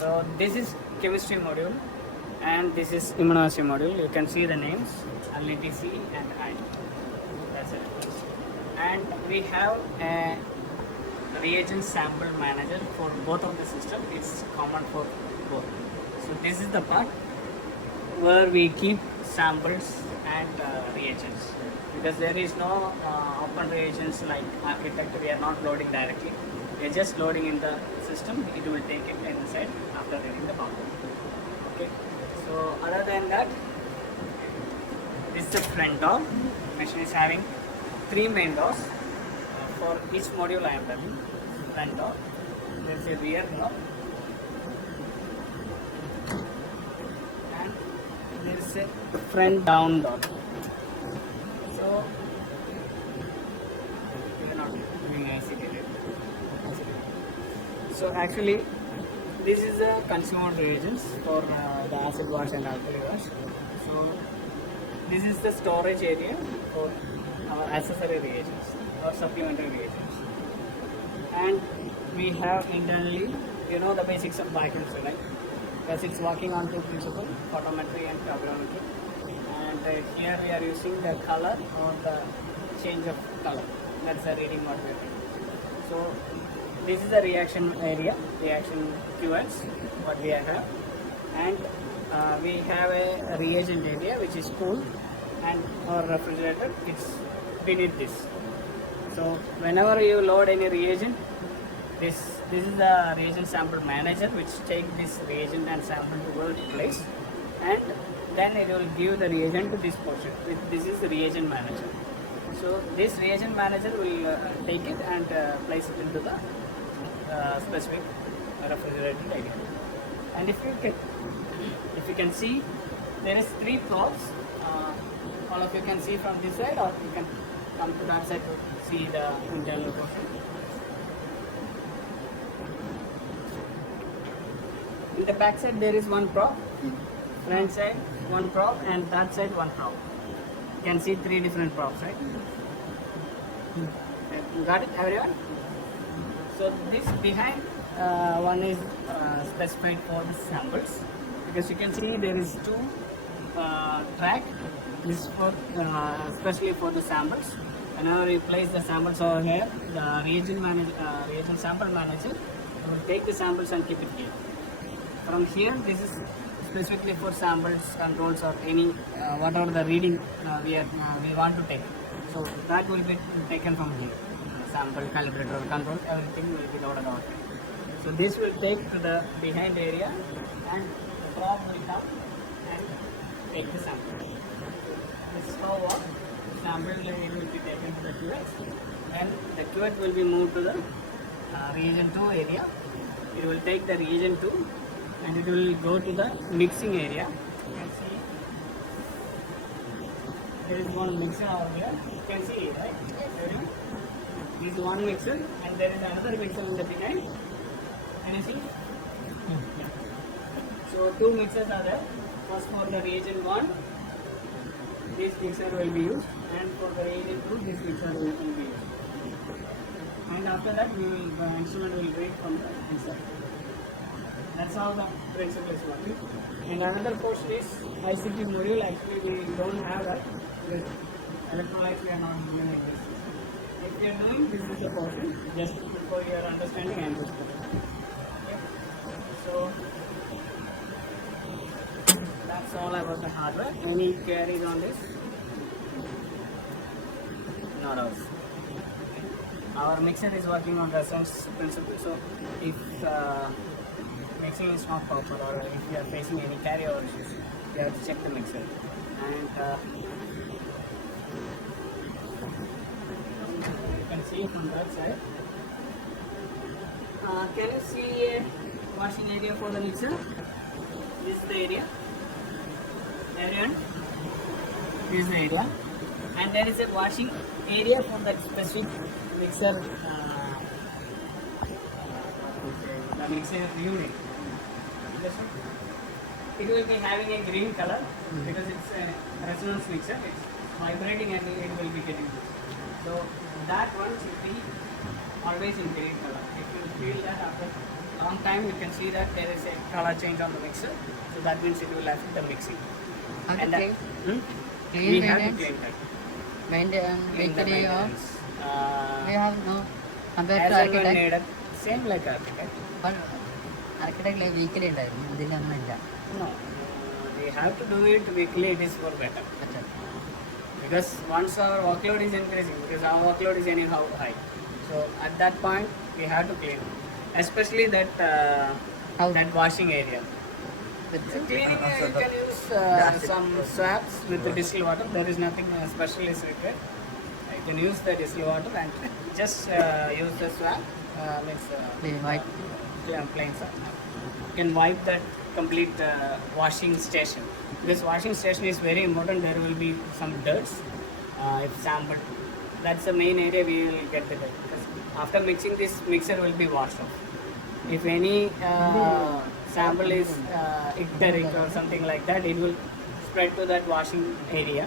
So this is chemistry module and this is immunoassay module. You can see the names Alinity C and I. That's it. And we have a reagent sample manager for both of the system. It's common for both. So this is the part where we keep samples and reagents, because there is no open reagents like architect. We are not loading directly. We are just loading in the system. It will take it inside after reading the barcode. Okay. So other than that, this is the front door. Machine is having 3 main doors. For each module I am having front door. There is a rear door. And there is a front down door. So we are not doing ASCPi. So actually this is the consumer reagents for the acid wash and alkali wash. So this is the storage area for our accessory reagents or supplementary reagents. And we have internally, you know, the basics of biochemistry, right? Basics working on 2 principles, photometry and calibration. And here we are using the color or the change of color. That's the reading what we are doing. So this is the reaction area, reaction cuvettes, what we have. And we have a reagent area which is cool, and our refrigerator, it's beneath this. So whenever you load any reagent, this is the reagent sample manager which take this reagent and sample to one place, and then it will give the reagent to this portion. This is the reagent manager. So this reagent manager will take it and place it into the specific refrigerator area. And if you can see, there is 3 probes. All of you can see from this side, or you can come to that side to see the internal portion. In the back side there is 1 probe, front side 1 probe, and that side 1 probe. You can see 3 different probes, right? Got it, everyone? So this behind one is specified for the samples, because you can see there is 2 track. This is for especially for the samples. Whenever you place the samples over here, the reagent sample manager will take the samples and keep it here. From here, this is specifically for samples, controls, or any whatever the reading we want to take. So that will be taken from here. Sample, calibrator, control, everything will be loaded out here. So this will take to the behind area, and the probe will come and take the sample. This is how what sample will be taken to the cuvette, and the cuvette will be moved to the reagent 2 area. It will take the reagent 2 and it will go to the mixing area. You can see there is 1 mixer over here. You can see it, right? This is 1 mixer, and there is another mixer in the behind. Can you see? Yeah. So 2 mixers are there. First for the reagent 1, this mixer will be used, and for the reagent 2, this mixer will be used. And after that, the instrument will read from the inside. That's how the principle is working. And another portion is ICP module. Actually, we don't have that because electrolytes we are not doing this. If you are doing, this is the portion. Just for your understanding, I am just doing. Okay. So that's all about the hardware. Any queries on this? Not ours. Our mixer is working on reference principle. So if mixing is not proper, or if you are facing any carryover issues, you have to check the mixer. And you can see from that side. Can you see a washing area for the mixer? This is the area. Everyone, this is the area. And there is a washing area for that specific mixer, the mixer unit. It will be having a green color because it's a resonance mixer. It's vibrating and it will be getting this. So that one should be always in green color. If you feel that after long time, you can see that there is a color change on the mixer. So that means it will affect the mixing. How to And clean? Clean we have to maintenance? clean that. Maintenance, Clean the weekly or maintenance. we have no compared As to and when architect. needed. Same like architect. But architect like weekly ഉണ്ടായിരുന്നു ഇതിലൊന്നുമില്ല. No, we have to do it weekly. It is for better. അച്ഛാ. Because once our workload is increasing, because our workload is anyhow high, so at that point we have to clean, especially that How? that washing area. With So cleaning, you can use some swabs with the distilled water. There is nothing special is required. You can use the distilled water and just use the swab. Means white. plain swab. You can wipe that complete washing station. This washing station is very important. There will be some dirts. If sampled, that's the main area we will get the dirt. Because after mixing, this mixer will be washed off. If any sample is icteric or something like that, it will spread to that washing area,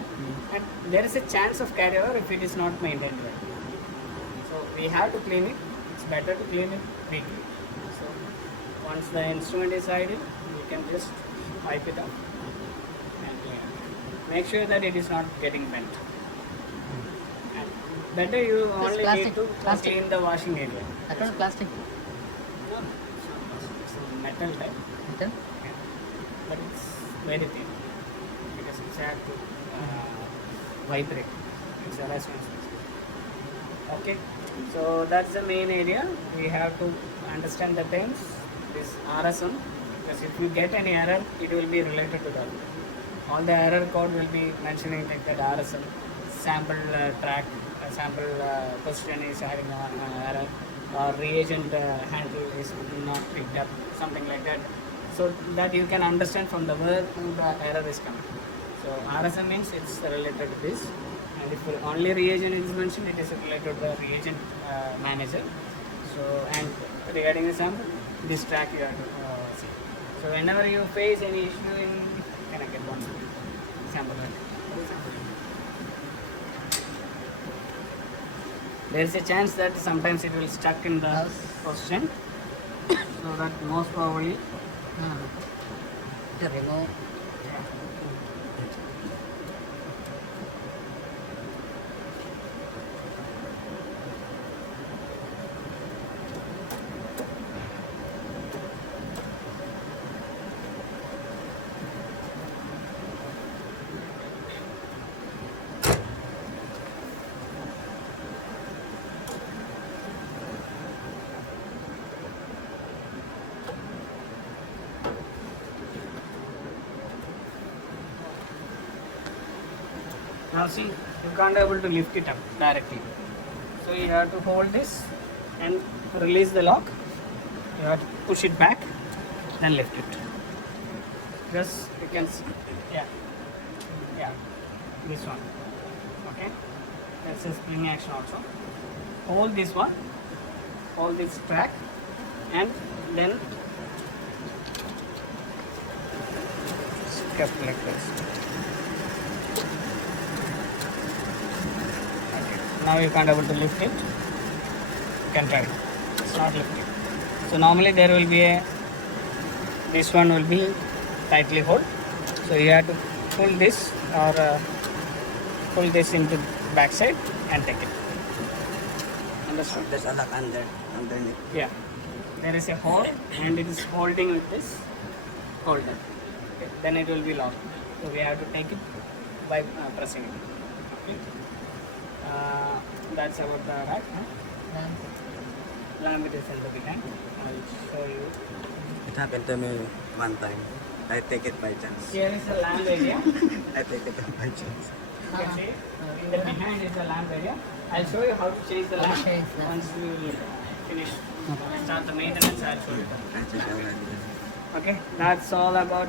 and there is a chance of carryover if it is not maintained well. So we have to clean it. It's better to clean it weekly. So once the instrument is idle, you can just wipe it up and clean it. Make sure that it is not getting bent. And better you only plastic- need to plastic. clean the washing area. That one plastic. No, it's not plastic. It's a metal type. Metal? Yeah. But it's very thin because it's had to vibrate. It's a resonance. Okay, so that's the main area. We have to understand the terms. This RSM, because if you get any error, it will be related to that. All the error code will be mentioning like that RSM sample track, sample position is having an error, or reagent handle is not picked up, something like that. So that you can understand from the where the error is coming. So RSM means it's related to this, and if only reagent is mentioned, it is related to the reagent manager. So and regarding the sample, this track you have to see. So whenever you face any issue in, can I get one sample? There is a chance that sometimes it will stuck in the position, so that most probably To remove. now see, you can't able to lift it up directly. So you have to hold this and release the lock. You have to push it back, then lift it. Just you can see, yeah, this one. Okay, that's a spring action also. Hold this one, hold this track, and then kept like this. Now you can't able to lift it. You can try. It's not lifting. So normally there will be a, this one will be tightly hold. So you have to pull this or pull this into back side and take it. Understood? There's a lock underneath. Yeah. There is a hole and it is holding with this holder. Okay. Then it will be locked. So we have to take it by pressing it. Okay. That's about the rack. Lamp it is in the behind. I'll show you. It happened to me one time. I take it by chance. Here is the lamp area. I take it by chance. You can see in the behind is the lamp area. I'll show you how to change the lamp change that. once we will finish. Start the maintenance. I'll show you that. I check already. Okay, that's all about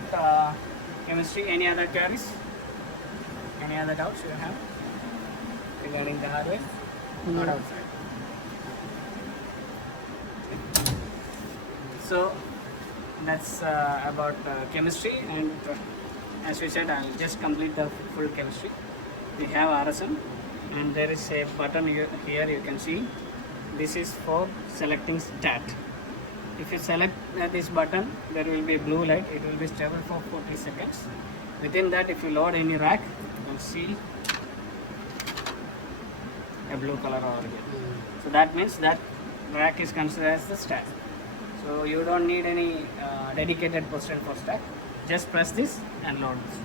chemistry. Any other queries? Any other doubts you have regarding the hardware? Not outside. So that's about chemistry, and as we said, I'll just complete the full chemistry. We have RSM, and there is a button here you can see. This is for selecting stat. if you select this button, there will be a blue light. It will be stable for 40 seconds. Within that, if you load any rack, you will see a blue color over here. So that means that rack is considered as the stack. So you don't need any dedicated position for stack. Just press this and load this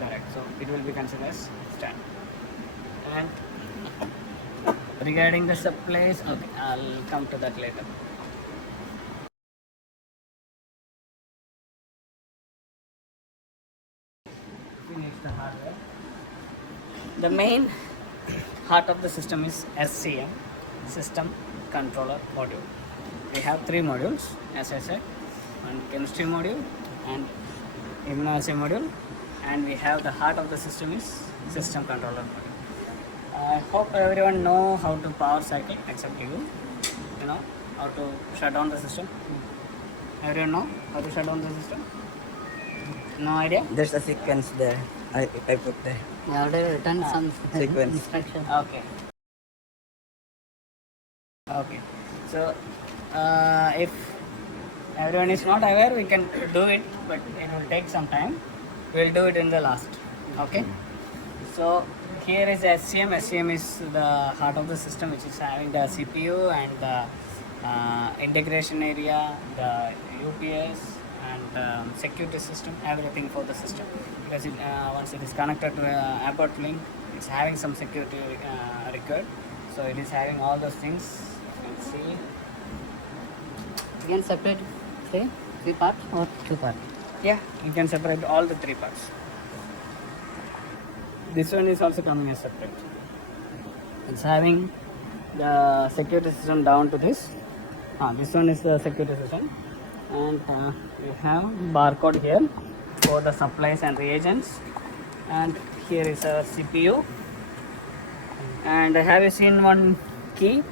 direct. So it will be considered as stack. And regarding the supplies, okay, I'll come to that later. Finish the hardware. The main heart of the system is SCM, System Controller Module. We have 3 modules, as I said, one chemistry module and immunoassay module, and we have the heart of the system is System Controller Module. I hope everyone know how to power cycle except you. You know how to shut down the system. Everyone know how to shut down the system? No idea? There's a sequence there. If I put there. You already written some Sequence. instruction. Okay. Okay. So, if everyone is not aware, we can do it, but it will take some time. We will do it in the last. Okay. So here is SCM. SCM is the heart of the system, which is having the CPU and the integration area, the UPS, and security system, everything for the system. Because once it is connected to Abbott link, it's having some security required. So it is having all those things. You can see. You can separate three parts or 2 parts. Yeah, you can separate all the 3 parts. This one is also coming as separate. It's having the security system down to this. This one is the security system, and we have barcode here for the supplies and reagents, and here is a CPU. And have you seen one key?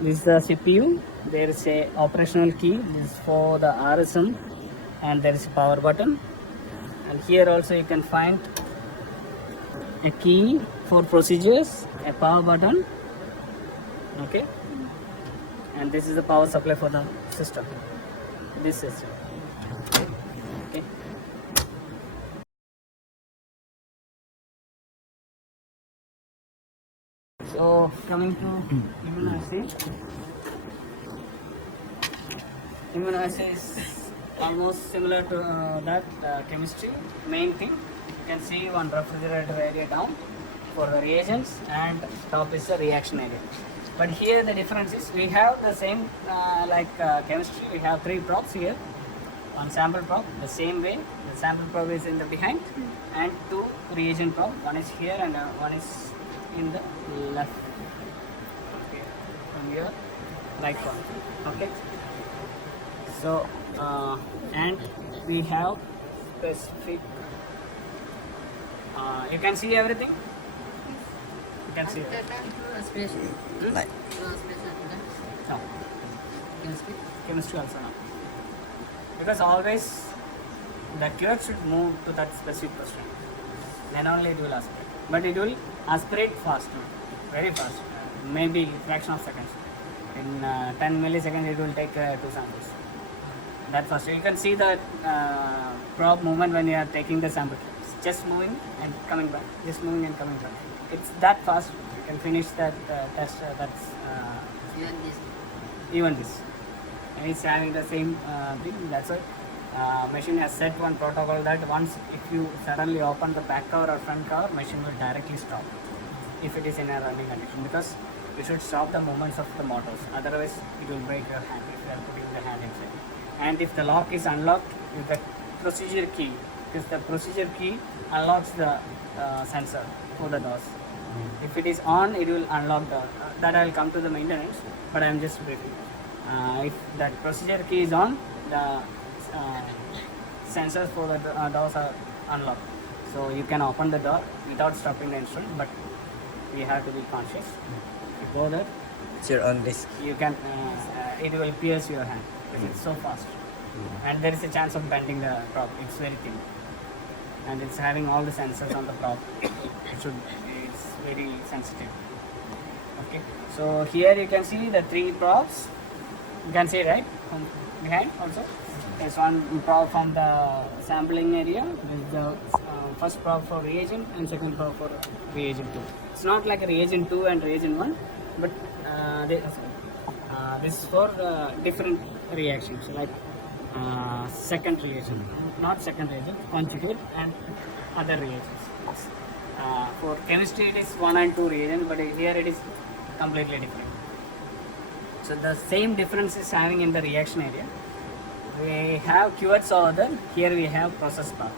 This is the CPU. There is a operational key. This is for the RSM, and there is a power button. And here also you can find a key for procedures, a power button. Okay. And this is the power supply for the system. This system. Okay. So coming to immunoassay. Immunoassay is almost similar to that chemistry. Main thing, you can see one refrigerator area down for the reagents, and top is the reaction area. But here the difference is we have the same like chemistry. We have 3 probes here. One sample probe, the same way. The sample probe is in the behind, and 2 reagent probe. One is here and one is in the left. Okay, from here, like one. Okay. So and we have specific. You can see everything. You can see. Aspiration. Like, No aspiration. No. Chemistry. Chemistry also no. Because always the cuvette should move to that specific position. Then only it will aspirate. But it will aspirate fast, very fast, maybe fraction of seconds. In 10 milliseconds it will take 2 samples. That fast. You can see the probe movement when you are taking the sample. It's just moving and coming back, just moving and coming back. It's that fast. You can finish that test. That's Even this. even this. And it's having the same thing. That's why machine has set one protocol that once if you suddenly open the back cover or front cover, machine will directly stop if it is in a running condition, because you should stop the movements of the motors. Otherwise, it will break your hand if you are putting the hand inside. And if the lock is unlocked with the procedure key, because the procedure key unlocks the sensor for the doors. If it is on, it will unlock the. That I will come to the maintenance, but I am just briefing. If that procedure key is on, the sensors for the doors are unlocked. So you can open the door without stopping the instrument, but we have to be conscious. If you go there, it's your own risk. you can. It will pierce your hand because it's so fast, and there is a chance of bending the probe. It's very thin, and it's having all the sensors on the probe. It's very sensitive. Okay, so here you can see the 3 probes. You can see, right, from behind also. There's one probe from the sampling area. There's the first probe for reagent and second probe for reagent 2. It's not like a reagent 2 and reagent 1, but this is for different reactions, like second reagent, not second reagent, conjugate and other reagents. For chemistry it is 1 and 2 reagent, but here it is completely different. So the same difference is having in the reaction area. We have cuvettes over there, here we have process path.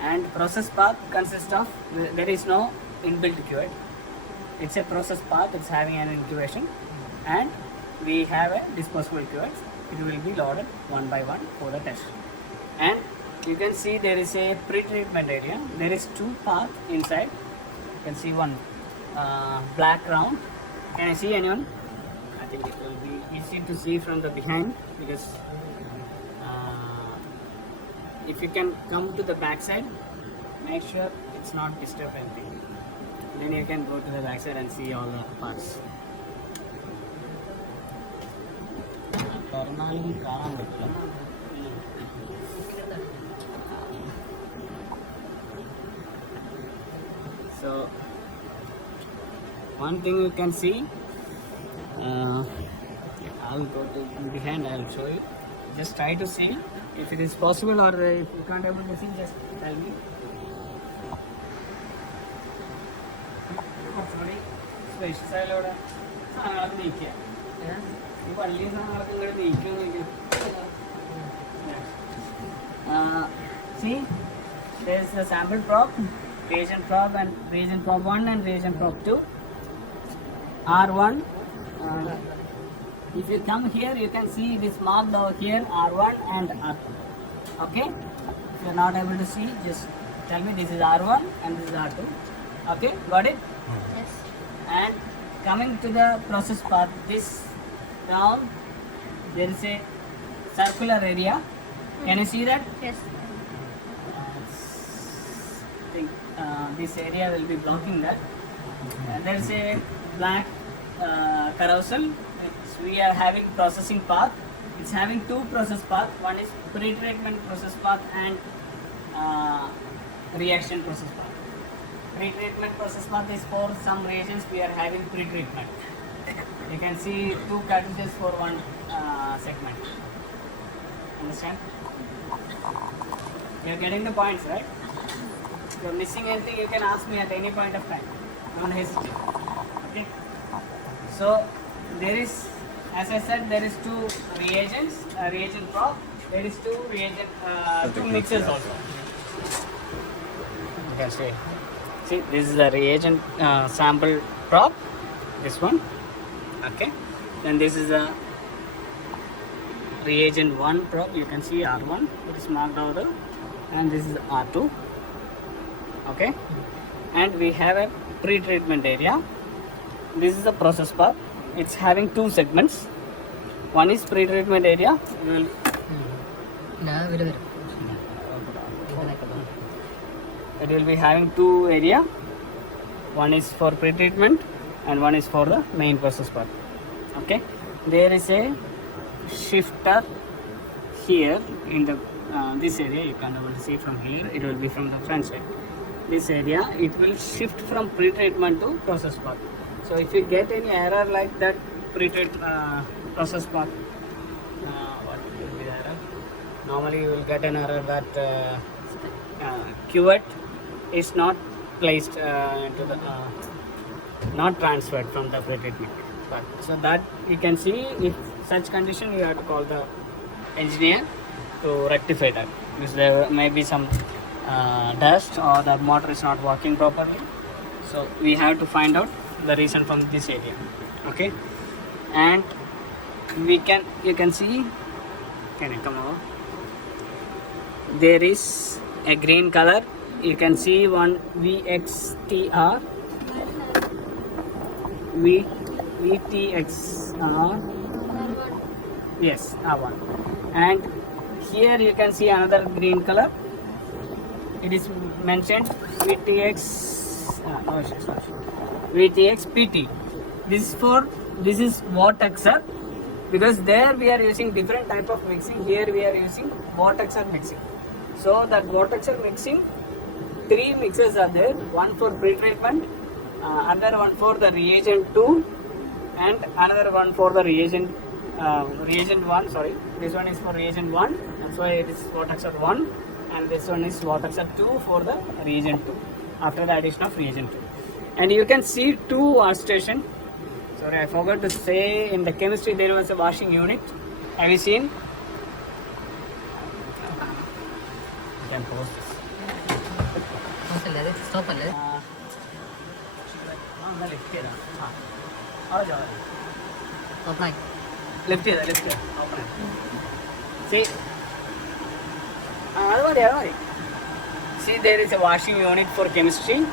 And process path consists of, there is no inbuilt cuvette. It's a process path, it's having an incubation, and we have a disposable cuvette. It will be loaded one by one for the test. And you can see there is a pre-treatment area. There is 2 paths inside. You can see one black round. Can I see anyone? I think it will be easy to see from the behind, because if you can come to the back side, make sure it's not disturbed anything. Then you can go to the back side and see all the parts. So one thing you can see, I'll go to behind, I'll show you. Just try to see if it is possible, or if you can't able to see, just tell me. See, there is the sample probe, reagent probe, and reagent probe 1 and reagent probe 2. R1. If you come here, you can see it is marked over here R1 and R2. Okay? If you are not able to see, just tell me this is R1 and this is R2. Okay? Got it? Yes. And coming to the process path, this round, there is a circular area. Can you see that? Yes. I think this area will be blocking that. There is a black carousel. We are having processing path. It's having 2 process path. One is pre-treatment process path and reaction process path. Pre-treatment process path is for some reagents we are having pre-treatment. You can see 2 cartridges for one segment. Understand? You are getting the points, right? If you are missing anything, you can ask me at any point of time. Don't hesitate. Okay? So there is, as I said, there is 2 reagents, reagent probe. There is 2 reagent, 2 mixers also. You can see. See, this is the reagent sample probe. This one. Okay. Then this is a reagent 1 probe. You can see R1. It is marked over there. And this is R2. Okay. And we have a pre-treatment area. This is the process path. It's having 2 segments. One is pre-treatment area. It will be having 2 area. One is for pre-treatment and one is for the main process path. Okay. There is a shifter here in the this area. You can able to see from here. It will be from the front side. This area, it will shift from pre-treatment to process path. So if you get any error like that, pre-treat process path, what will be the error? Normally you will get an error that cuvette is not placed into the not transferred from the pre-treatment path. So that you can see, if such condition you have to call the engineer to rectify that, because there may be some dust or the motor is not working properly. So we have to find out the reason from this area. Okay. And we can, you can see, can I come over? There is a green color. You can see one VXTR, VTXR, yes, R1. And here you can see another green color. It is mentioned VTXPT. This is Vortexer because there we are using different type of mixing. Here we are using vortexer mixing. So that vortexer mixing, 3 mixers are there, one for pre-treatment, another one for the reagent 2, and another one for the reagent 1. Sorry, this one is for reagent 1, and so it is vortexer 1, and this one is vortexer 2 for the reagent 2 after the addition of reagent 2. And you can see 2 wash station. Sorry, I forgot to say, in the chemistry there was a washing unit. Have you seen? You can post this. Stop it. Left here. Open. Left here. Open. See. See, there is a washing unit for chemistry.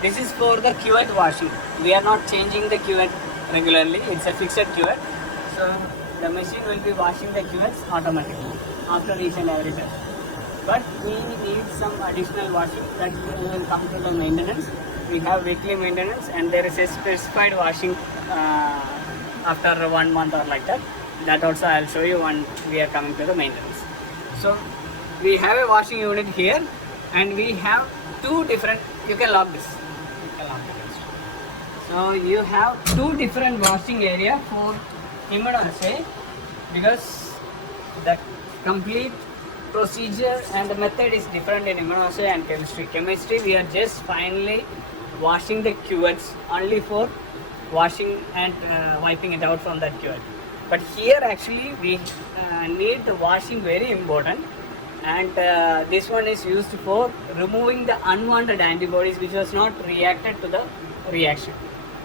This is for the cuvette washing. We are not changing the cuvette regularly. It's a fixed cuvette. So the machine will be washing the cuvettes automatically after each and every time. But we need some additional washing that will come to the maintenance. We have weekly maintenance, and there is a specified washing after 1 month or like that. That also I will show you when we are coming to the maintenance. So we have a washing unit here, and we have 2 different. You can lock this. So you have 2 different washing area for immunoassay, because the complete procedure and the method is different in immunoassay and chemistry. Chemistry, we are just finally washing the cuvettes only for washing and wiping it out from that cuvette. But here actually we need the washing very important, and this one is used for removing the unwanted antibodies which was not reacted to the reaction.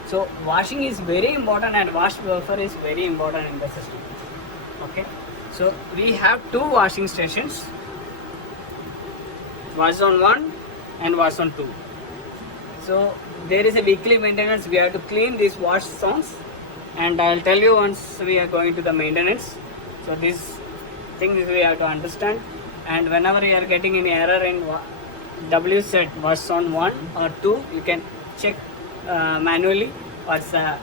So washing is very important, and wash buffer is very important in the system. Okay, so we have 2 washing stations, wash zone 1 and wash zone 2. So there is a weekly maintenance. We have to clean these wash zones, and I'll tell you once we are going to the maintenance. So these things we have to understand, and whenever you are getting any error in W set wash zone 1 or 2, you can check manually what's the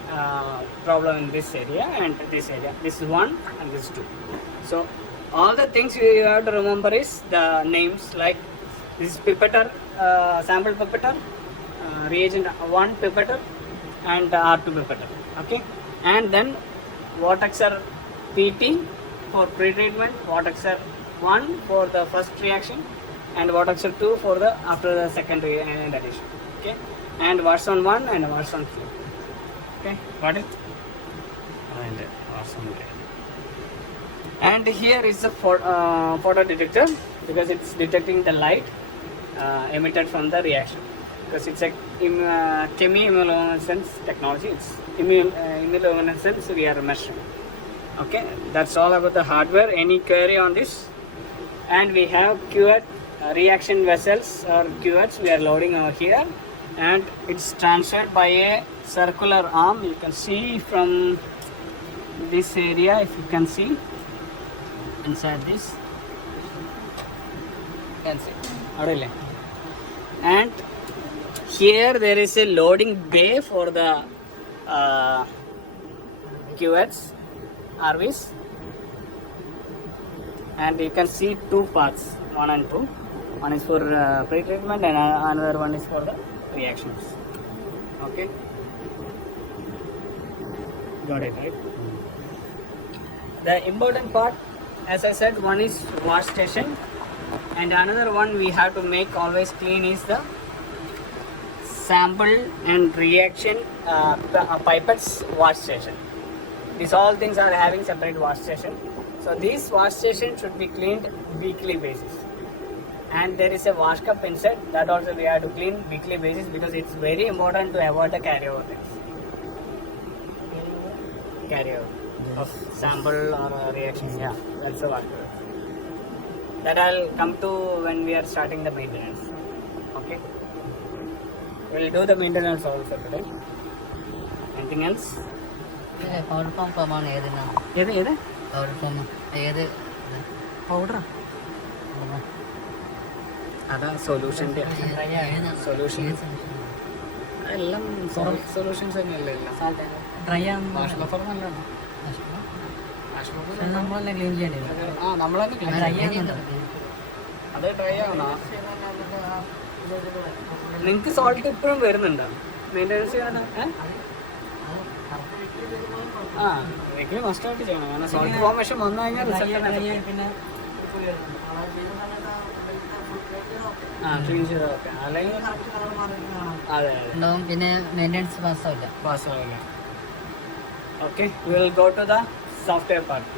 problem in this area and this area. This is 1 and this is 2. So all the things you have to remember is the names, like this is pipetter, sample pipetter, reagent 1 pipetter, and R2 pipetter. Okay, and then vortexer PT for pre-treatment, vortexer 1 for the first reaction, and vortexer 2 for the after the second addition. Okay, and wash zone 1 and wash zone 2. Okay, got it? And wash zone 2. And here is the photodetector, because it's detecting the light emitted from the reaction, because it's a chemiluminescence technology. It's immunoassay we are measuring. Okay, that's all about the hardware. Any query on this? And we have cuvette reaction vessels or cuvettes we are loading over here, and it's transferred by a circular arm. You can see from this area, if you can see inside this, you can see. And here there is a loading bay for the cuvettes, RVs, and you can see 2 parts, 1 and 2. One is for pre-treatment and another one is for the reactions. Okay, got it, right? The important part, as I said, one is wash station, and another one we have to make always clean is the sample and reaction pipettes wash station. These all things are having separate wash station. So these wash station should be cleaned weekly basis. And there is a wash cup inside, that also we have to clean weekly basis, because it's very important to avoid the carryover things. Carryover of sample or reaction. Yeah, that's the wash cup. That I'll come to when we are starting the maintenance. Okay. We'll do the maintenance also today. Anything else? Powder form form Either? powder form Powder. Ada solution. Solution. എല്ലാം solid solutions തന്നെയല്ലേ എല്ലാം. dry wash buffer നല്ലതാണ്. നമ്മളെല്ലാം clean ചെയ്യേണ്ടി വരും. ആ നമ്മൾ തന്നെ ക്ലീൻ ചെയ്യണം. അത് ട്രൈ ആവണോ? നിങ്ങൾക്ക് സോൾട്ട് ഇപ്പോഴും വരുന്നുണ്ടോ മെയിൻ്റെനൻസ് ചെയ്യണം? ആ എനിക്ക് മസ്റ്റായിട്ട് ചെയ്യണം, കാരണം സോൾട്ട് ഫോർമേഷൻ വന്നു കഴിഞ്ഞാൽ റിസൾട്ട് പിന്നെ ക്ലീൻ ചെയ്ത് വെക്കാം, അല്ലെങ്കിൽ അതെ ഉണ്ടാവും, പിന്നെ മെയിൻ്റെനൻസ് പാസ്സാവില്ല. പാസ്സാവില്ല. Okay, will go to the software part.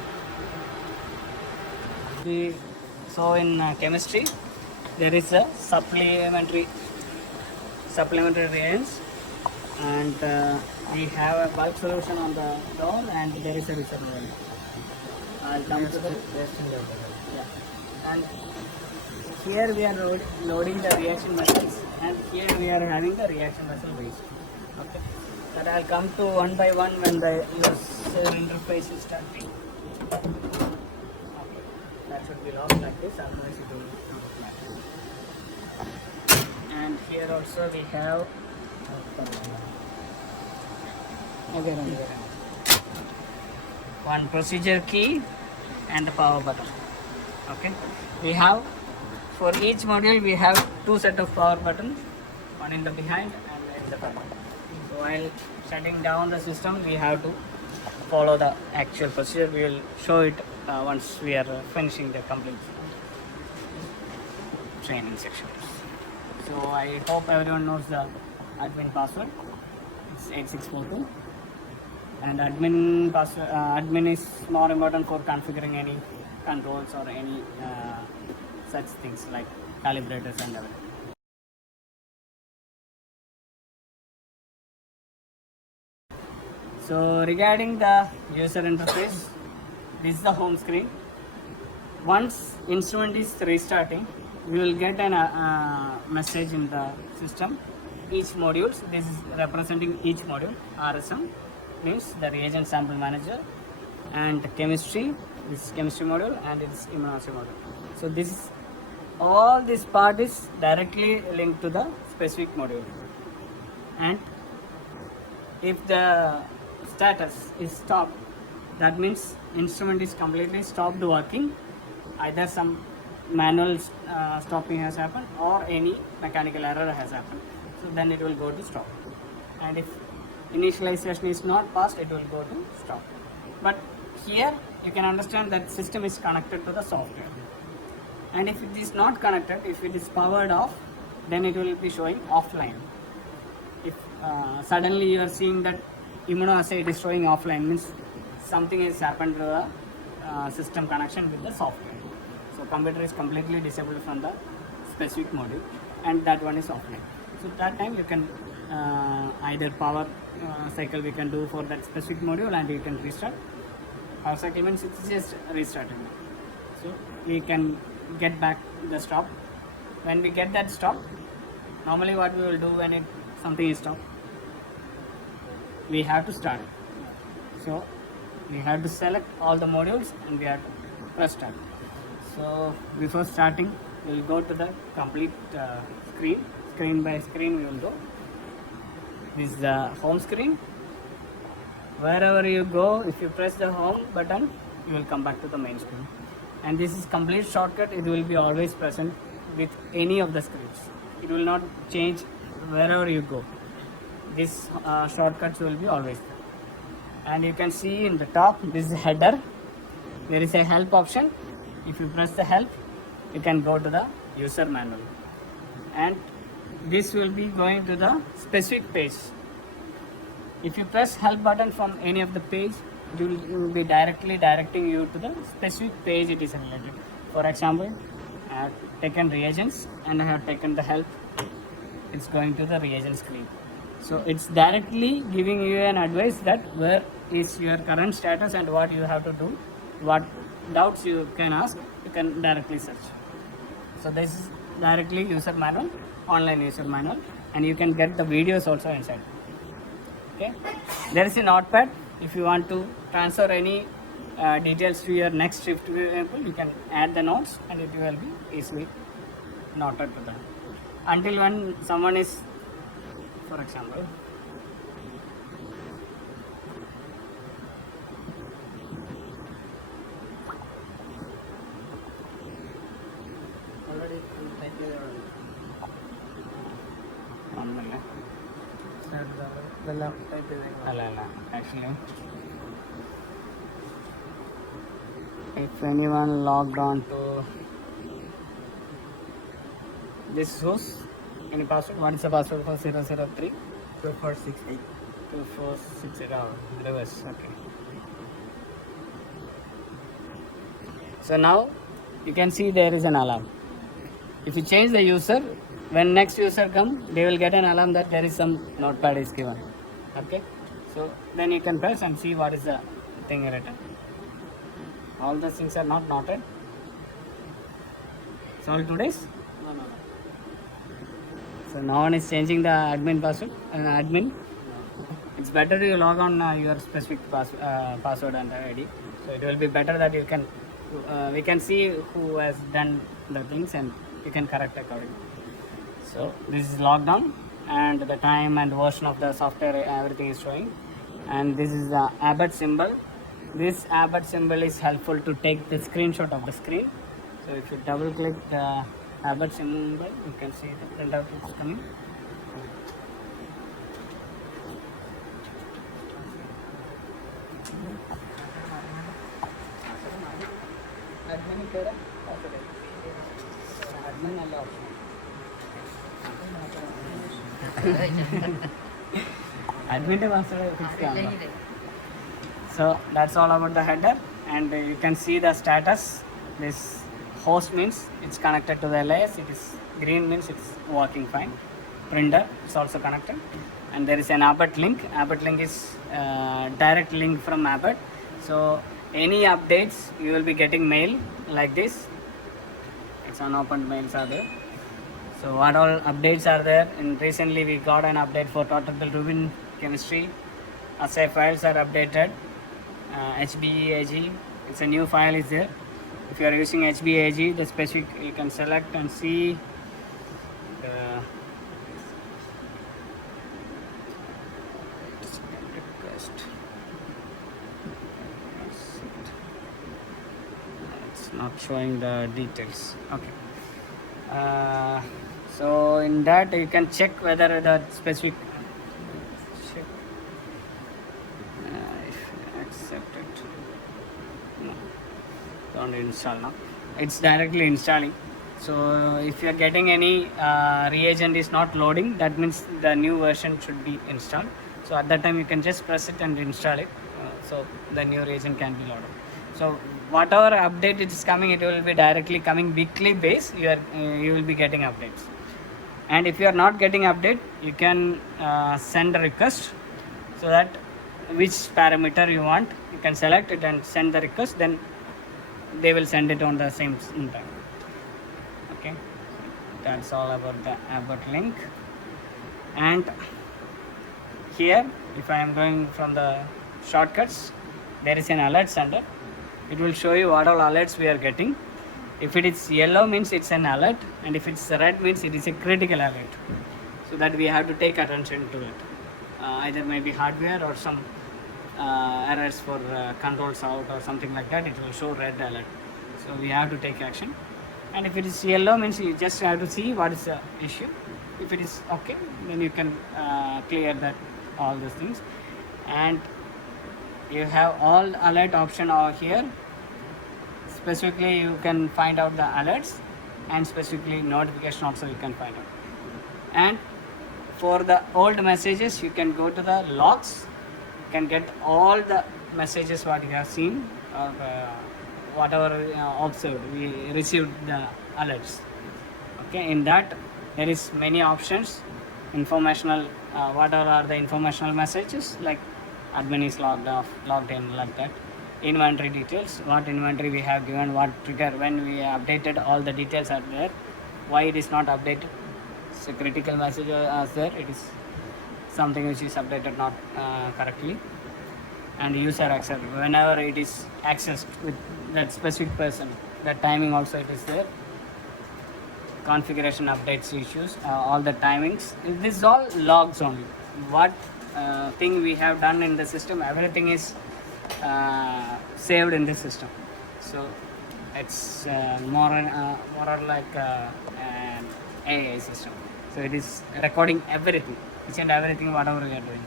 So in chemistry there is a supplementary reagents, and we have a bulk solution on the door, and there is a reservoir. I'll come to the and here we are loading the reaction vessels, and here we are having the reaction vessel waste. Okay, that I'll come to one by one when the user interface is starting. That should be locked like this, otherwise it will not flat. And here also we have one procedure key and the power button. Okay, we have for each module we have two set of power buttons, one in the behind and in the front. So while shutting down the system we have to follow the actual procedure. We will show it once we are finishing the complete training section. So I hope everyone knows the admin password. It's 8642, and admin is more important for configuring any controls or any such things like calibrators and everything. So regarding the user interface, this is the home screen. Once instrument is restarting, we will get an message in the system. Each modules, this is representing each module. RSM means the reagent sample manager, and chemistry, this is chemistry module, and it is immunoassay module. So this is all this part is directly linked to the specific module, and if the status is stopped, that means instrument is completely stopped working. Either some manual stopping has happened or any mechanical error has happened. So then it will go to stop. And if initialization is not passed, it will go to stop. But here you can understand that system is connected to the software. And if it is not connected, if it is powered off, then it will be showing offline. If suddenly you are seeing that immunoassay it is showing offline, means something has happened to the system connection with the software. So computer is completely disabled from the specific module, and that one is offline. So that time you can either power cycle we can do for that specific module, and you can restart. Power cycle means it's just restarted. So we can get back the stop. When we get that stop, normally what we will do when something is stopped, we have to start it. So we have to select all the modules and we have to press start. So before starting, we will go to the complete screen by screen we will go. This is the home screen. Wherever you go, if you press the home button, you will come back to the main screen. And this is complete shortcut. It will be always present with any of the scripts. It will not change wherever you go. These shortcuts will be always there. And you can see in the top, this is header. There is a help option. If you press the help, you can go to the user manual. And this will be going to the specific page. If you press help button from any of the page, it will be directly directing you to the specific page it is related. For example, I have taken reagents and I have taken the help. It's going to the reagent screen. So it's directly giving you an advice that where is your current status and what you have to do, what doubts you can ask, you can directly search. So this is directly user manual, online user manual, and you can get the videos also inside. Okay, there is a notepad. If you want to transfer any details to your next shift, you can add the notes and it will be easily noted to them. Until when someone is, for example, ഒന്നല്ലേ അല്ല അല്ല actually if anyone logged on to this host, any password, what is the password for 003 2468. 2460 reverse? Okay, so now you can see there is an alarm. If you change the user, when next user come, they will get an alarm that there is some notepad is given. Okay, so then you can press and see what is the thing written. All the things are not noted. It's all today's. No. So no one is changing the admin password. Admin. It's better you log on your specific password and ID. So it will be better that you can. We can see who has done the things and you can correct accordingly. So this is lockdown and the time and version of the software, everything is showing. And this is the Abbott symbol. This Abbott symbol is helpful to take the screenshot of the screen. So if you double click the Abbott symbol, you can see the printout is coming. Admin all option. Admin password fix ചെയ്യാം. So that's all about the header, and you can see the status. This host means it's connected to the LIS. It is green means it's working fine. Printer is also connected, and there is an Abbott link. Abbott link is direct link from Abbott. So any updates you will be getting mail like this. It's unopened mails are there. So what all updates are there? And recently we got an update for total Rubin chemistry. Assay files are updated. HBEAG, it's a new file is there. If you are using HBEAG, the specific you can select and see the request. It's not showing the details. Okay. So in that you can check whether the specific don't install now, it's directly installing. So if you are getting any reagent is not loading, that means the new version should be installed. So at that time you can just press it and install it, so the new reagent can be loaded. So whatever update it is coming, it will be directly coming weekly base. You will be getting updates. And if you are not getting update, you can send a request, so that which parameter you want, you can select it and send the request, then they will send it on the same time. Okay, that's all about the Abbott link. And here, if I am going from the shortcuts, there is an alert center. It will show you what all alerts we are getting. If it is yellow means it's an alert, and if it's red means it is a critical alert, so that we have to take attention to it. Either maybe hardware or some errors for controls out or something like that, it will show red alert, so we have to take action. And if it is yellow means you just have to see what is the issue. If it is okay, then you can clear that all these things. And you have all alert option over here. Specifically you can find out the alerts, and specifically notification also you can find out. And for the old messages, you can go to the logs, you can get all the messages what you have seen or whatever observed, we received the alerts. Okay, in that there is many options. Informational, whatever are the informational messages, like admin is logged off, logged in, like that. Inventory details, what inventory we have given, what trigger, when we updated, all the details are there. Why it is not updated? It's a critical message there. It is something which is updated not correctly. And user access, whenever it is accessed with that specific person, that timing also it is there. Configuration updates issues, all the timings. This is all logs only. What thing we have done in the system, everything is saved in the system. So it's more or like an AI system. So it is recording everything, each and everything whatever we are doing.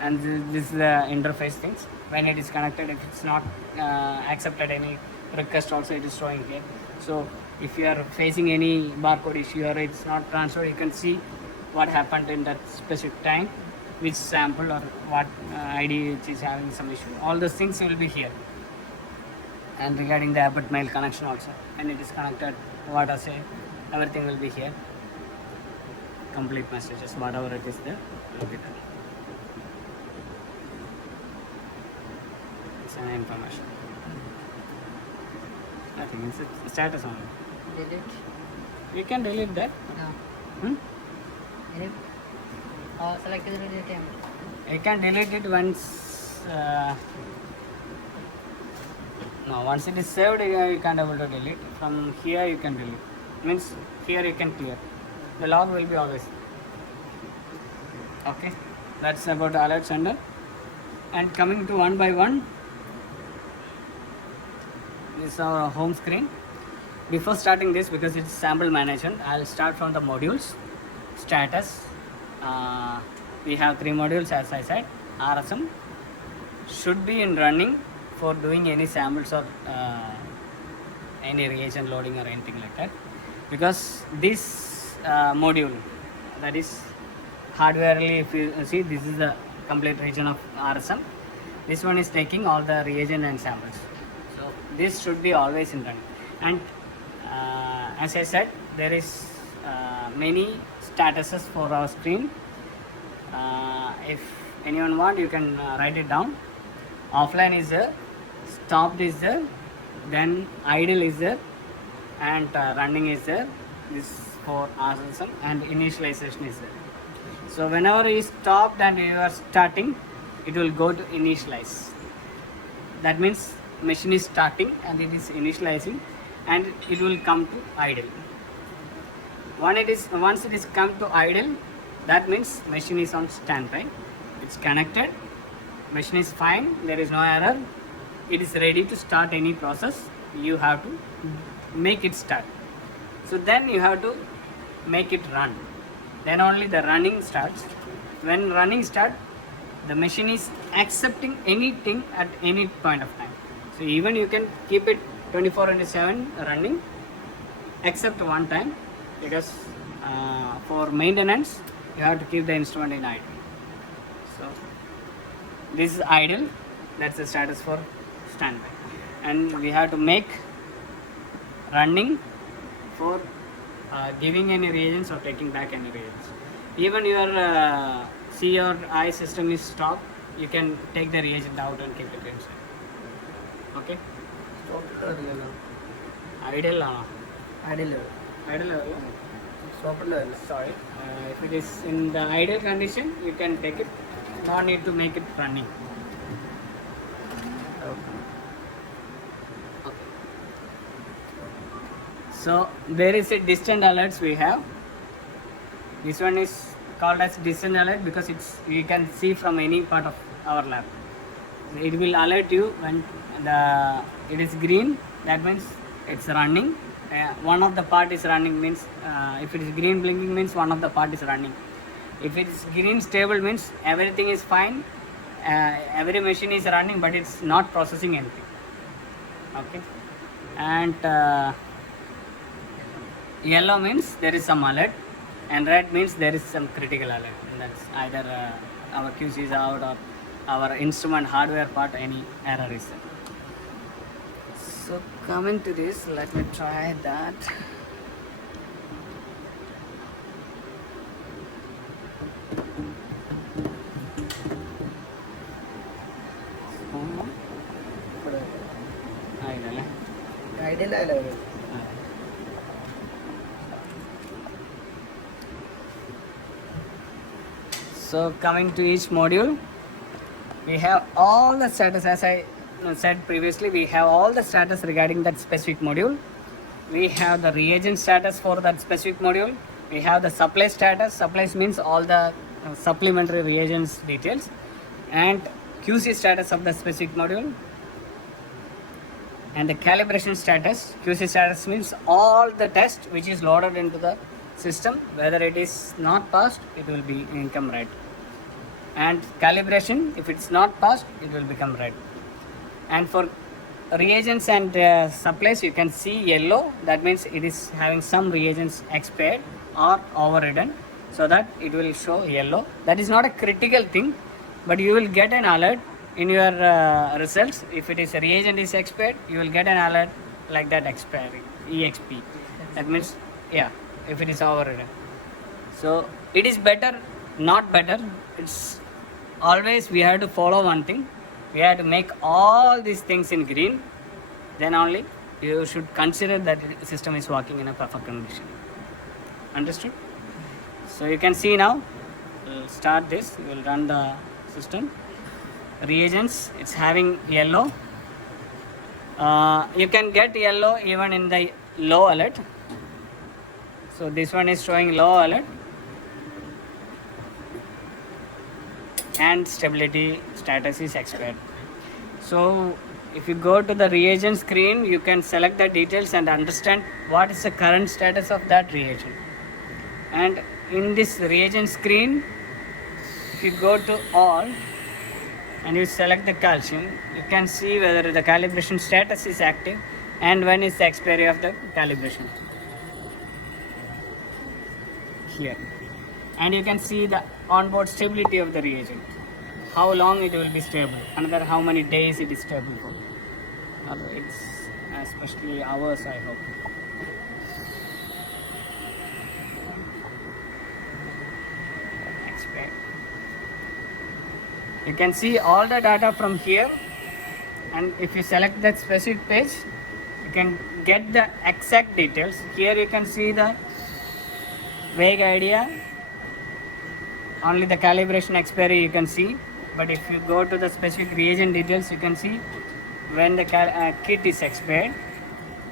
And this is the interface things. When it is connected, if it's not accepted any request, also it is showing here. So if you are facing any barcode issue or it's not transferred, you can see what happened in that specific time, which sample or what ID which is having some issue. All those things will be here. And regarding the Abbott mail connection also, when it is connected, what I say, everything will be here. Complete messages, whatever it is there, will be there. It's an information. I think it's a status only. Delete. You can delete that. No. Delete. Select the delete time. You can delete it once. No, once it is saved, you can't able to delete. From here you can delete. Means here you can clear. The log will be always. Okay, that's about the alert sender. And coming to one by one, this is our home screen. Before starting this, because it's sample management, I'll start from the modules. Status. We have 3 modules, as I said. RSM should be in running for doing any samples or any reagent loading or anything like that, because this module, that is hardwarely, if you see, this is the complete region of RSM. This one is taking all the reagent and samples, so this should be always in running. And as I said, there is many statuses for our screen. If anyone want, you can write it down. Offline is there, stopped is there, then idle is there, and running is there. This for RSM, and initialization is there. So whenever you stopped and you are starting, it will go to initialize. That means machine is starting and it is initializing, and it will come to idle. Once it is come to idle, that means machine is on standby. It's connected, machine is fine, there is no error, it is ready to start any process. You have to make it start. So then you have to make it run. Then only the running starts. When running starts, the machine is accepting anything at any point of time. So even you can keep it 24/7 running, except one time, because for maintenance you have to keep the instrument in idle. So this is idle, that's the status for standby. And we have to make running for giving any reagents or taking back any reagents. Even your C or I system is stopped, you can take the reagent out and keep it inside. Okay? Idle level. Idle level. Sorry. If it is in the idle condition, you can take it. No need to make it running. Okay. So there is a distant alerts we have. This one is called as distant alert because you can see from any part of our lab. It will alert you when it is green. That means it's running. One of the part is running means if it is green blinking means one of the part is running. If it is green stable means everything is fine. Every machine is running, but it's not processing anything. Okay. And yellow means there is some alert, and red means there is some critical alert. And that's either our QC is out or our instrument hardware part, any error is there. So coming to this, let me try that. So coming to each module, we have all the status. As I said previously, we have all the status regarding that specific module. We have the reagent status for that specific module. We have the supply status. Supplies means all the supplementary reagents details, and QC status of the specific module, and the calibration status. QC status means all the test which is loaded into the system, whether it is not passed, it will be become red. And calibration, if it's not passed, it will become red. And for reagents and supplies, you can see yellow. That means it is having some reagents expired or overridden, so that it will show yellow. That is not a critical thing, but you will get an alert in your results. If it is a reagent is expired, you will get an alert like that expiring, EXP. That means, yeah, if it is overridden. So it is better, not better. It's always we have to follow one thing. We have to make all these things in green. Then only you should consider that the system is working in a perfect condition. Understood? So you can see now. We'll start this. We will run the system. Reagents, it's having yellow. You can get yellow even in the low alert. So this one is showing low alert. And stability status is expired. So if you go to the reagent screen, you can select the details and understand what is the current status of that reagent. And in this reagent screen, if you go to all and you select the calcium, you can see whether the calibration status is active and when is the expiry of the calibration here. And you can see the onboard stability of the reagent, how long it will be stable, another how many days it is stable for. It's especially hours, I hope. Expect. You can see all the data from here, and if you select that specific page, you can get the exact details. Here you can see the vague idea. Only the calibration expiry you can see, but if you go to the specific reagent details, you can see when the kit is expired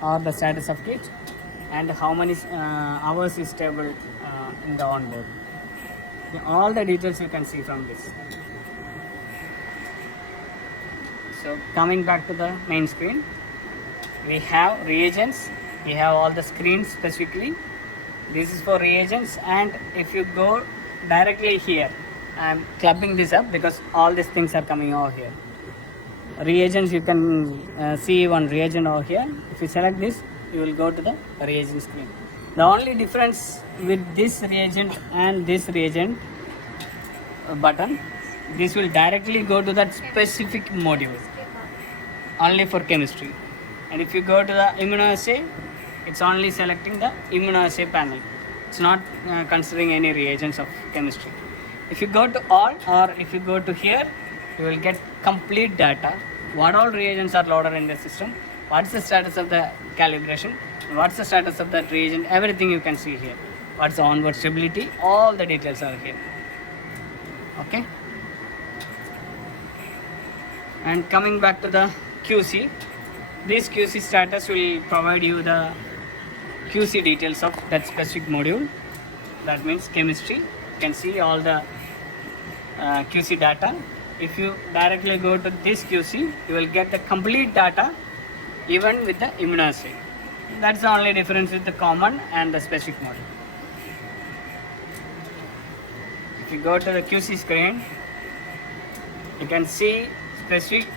or the status of kit and how many hours is stable in the onboard. All the details you can see from this. So coming back to the main screen, we have reagents, we have all the screens specifically. This is for reagents, and if you go directly here, I am clubbing this up because all these things are coming over here. Reagents, you can see one reagent over here. If you select this, you will go to the reagent screen. The only difference with this reagent and this reagent button, this will directly go to that specific module only for chemistry. And if you go to the immunoassay, it's only selecting the immunoassay panel. It's not considering any reagents of chemistry. If you go to all, or if you go to here, you will get complete data. What all reagents are loaded in the system, what's the status of the calibration, what's the status of that reagent, everything you can see here. What's the onboard stability, all the details are here. Okay. And coming back to the QC, this QC status will provide you the QC details of that specific module. That means chemistry. You can see all the QC data. If you directly go to this QC, you will get the complete data even with the immunoassay. That's the only difference with the common and the specific module. If you go to the QC screen, you can see specific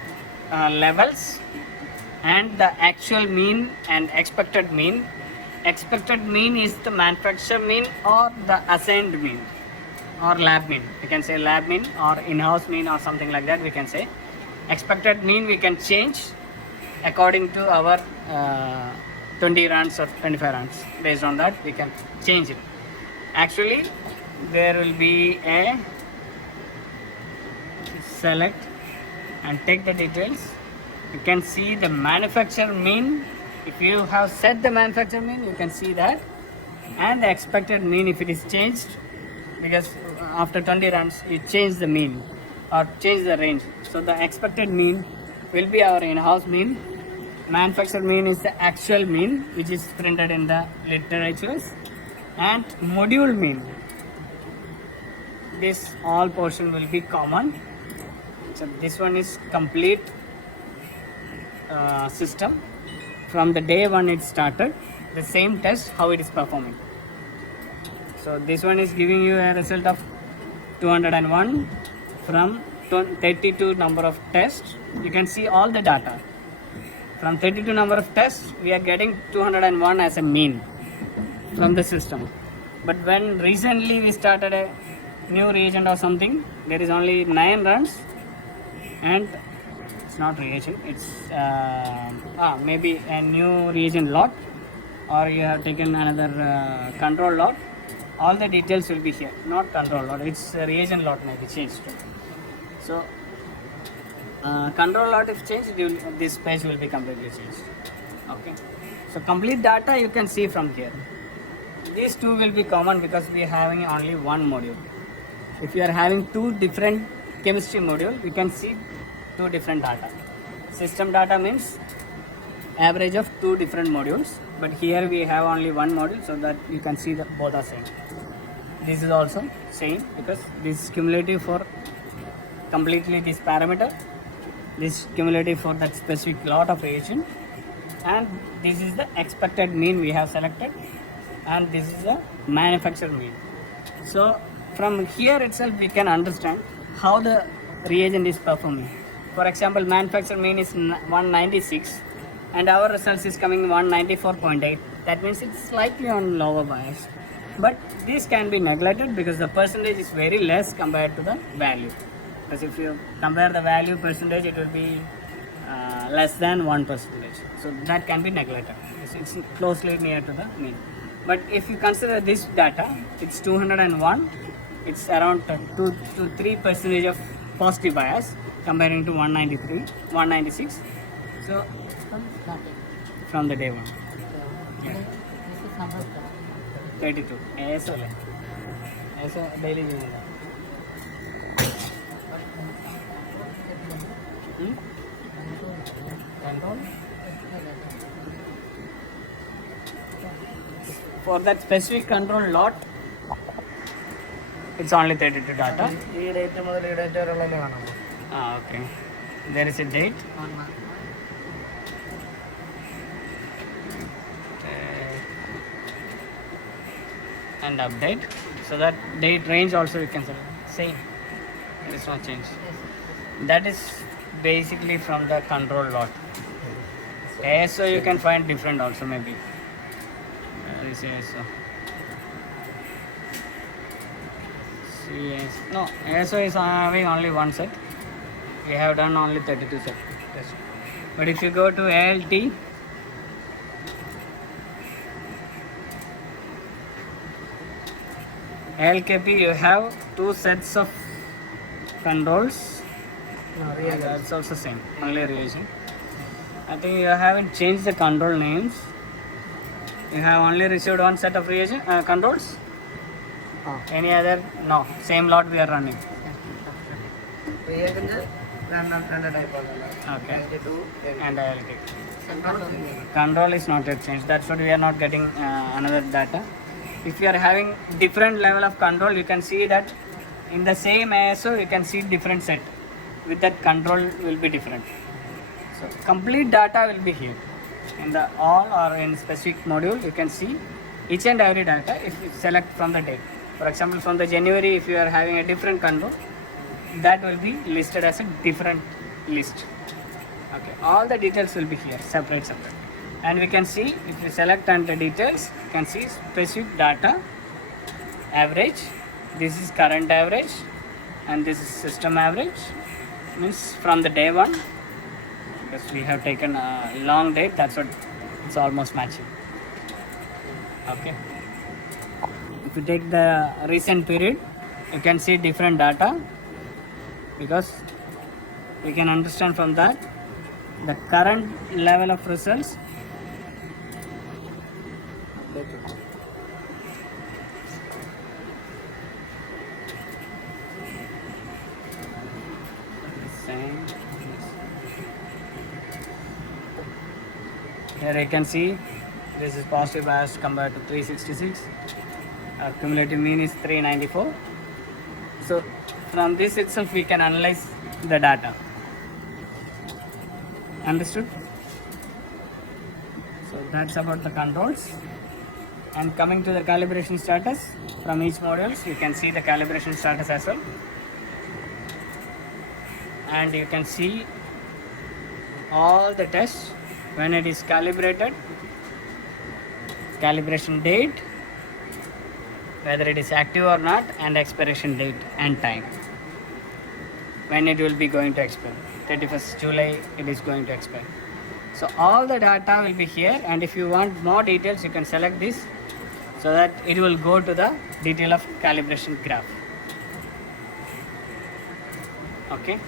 levels and the actual mean and expected mean. Expected mean is the manufacturer mean or the assigned mean or lab mean. We can say lab mean or in-house mean or something like that we can say. Expected mean we can change according to our 20 runs or 25 runs. Based on that we can change it. Actually there will be a select and take the details. You can see the manufacturer mean. If you have set the manufacturer mean, you can see that, and the expected mean if it is changed, because after 20 runs you change the mean or change the range. So the expected mean will be our in-house mean. Manufacturer mean is the actual mean which is printed in the literatures, and module mean, this all portion will be common. So this one is complete system. From the day one it started, the same test how it is performing. So this one is giving you a result of 201 from 32 number of tests. You can see all the data. From 32 number of tests, we are getting 201 as a mean from the system. But when recently we started a new reagent or something, there is only 9 runs, and it's not reagent, it's maybe a new reagent lot, or you have taken another control lot. All the details will be here, not control lot, it's a reagent lot may be changed. So control lot if changed, this page will be completely changed. Okay, so complete data you can see from here. These two will be common because we are having only one module. If you are having two different chemistry module, you can see two different data. System data means average of two different modules, but here we have only one module, so that you can see that both are same. This is also same because this is cumulative for completely this parameter, this cumulative for that specific lot of reagent, and this is the expected mean we have selected, and this is the manufacturer mean. So from here itself we can understand how the reagent is performing. For example, manufacturer mean is 196 and our results is coming 194.8. That means it's slightly on lower bias. But this can be neglected because the percentage is very less compared to the value. Because if you compare the value percentage, it will be less than 1%. So that can be neglected. It's closely near to the mean. But if you consider this data, it's 201. It's around 2 to 3% of positive bias comparing to 193, 196. So from the day one. Yeah. This is number 32. ASO daily use. Control. For that specific control lot, it's only 32 data. Okay. There is a date. 1 month. And update. So that date range also you can select. Same. There is no change. That is basically from the control lot. ASO you can find different also maybe. Where is ASO? CS. No, ASO is having only one set. We have done only 32 sets. But if you go to ALT, ALKP, you have two sets of controls. That's also same, only reagent. I think you haven't changed the control names. You have only received one set of reagent controls. Any other? No, same lot we are running. Okay. And ALT. Control is not yet changed. That's what we are not getting another data. If you are having different level of control, you can see that in the same ASO you can see different set. With that control will be different. So complete data will be here. In the all or in specific module, you can see each and every data if you select from the date. For example, from the January, if you are having a different control, that will be listed as a different list. Okay, all the details will be here, separate. And we can see if you select under details, you can see specific data, average. This is current average, and this is system average. Means from the day one, because we have taken a long date, that's what it's almost matching. Okay. If you take the recent period, you can see different data, because we can understand from that the current level of results. Here you can see this is positive bias compared to 366. Our cumulative mean is 394. So from this itself we can analyze the data. Understood? So that's about the controls. And coming to the calibration status, from each modules you can see the calibration status as well. And you can see all the tests when it is calibrated, calibration date, whether it is active or not, and expiration date and time when it will be going to expire. 31st July it is going to expire. So all the data will be here, and if you want more details you can select this so that it will go to the detail of calibration graph. Okay,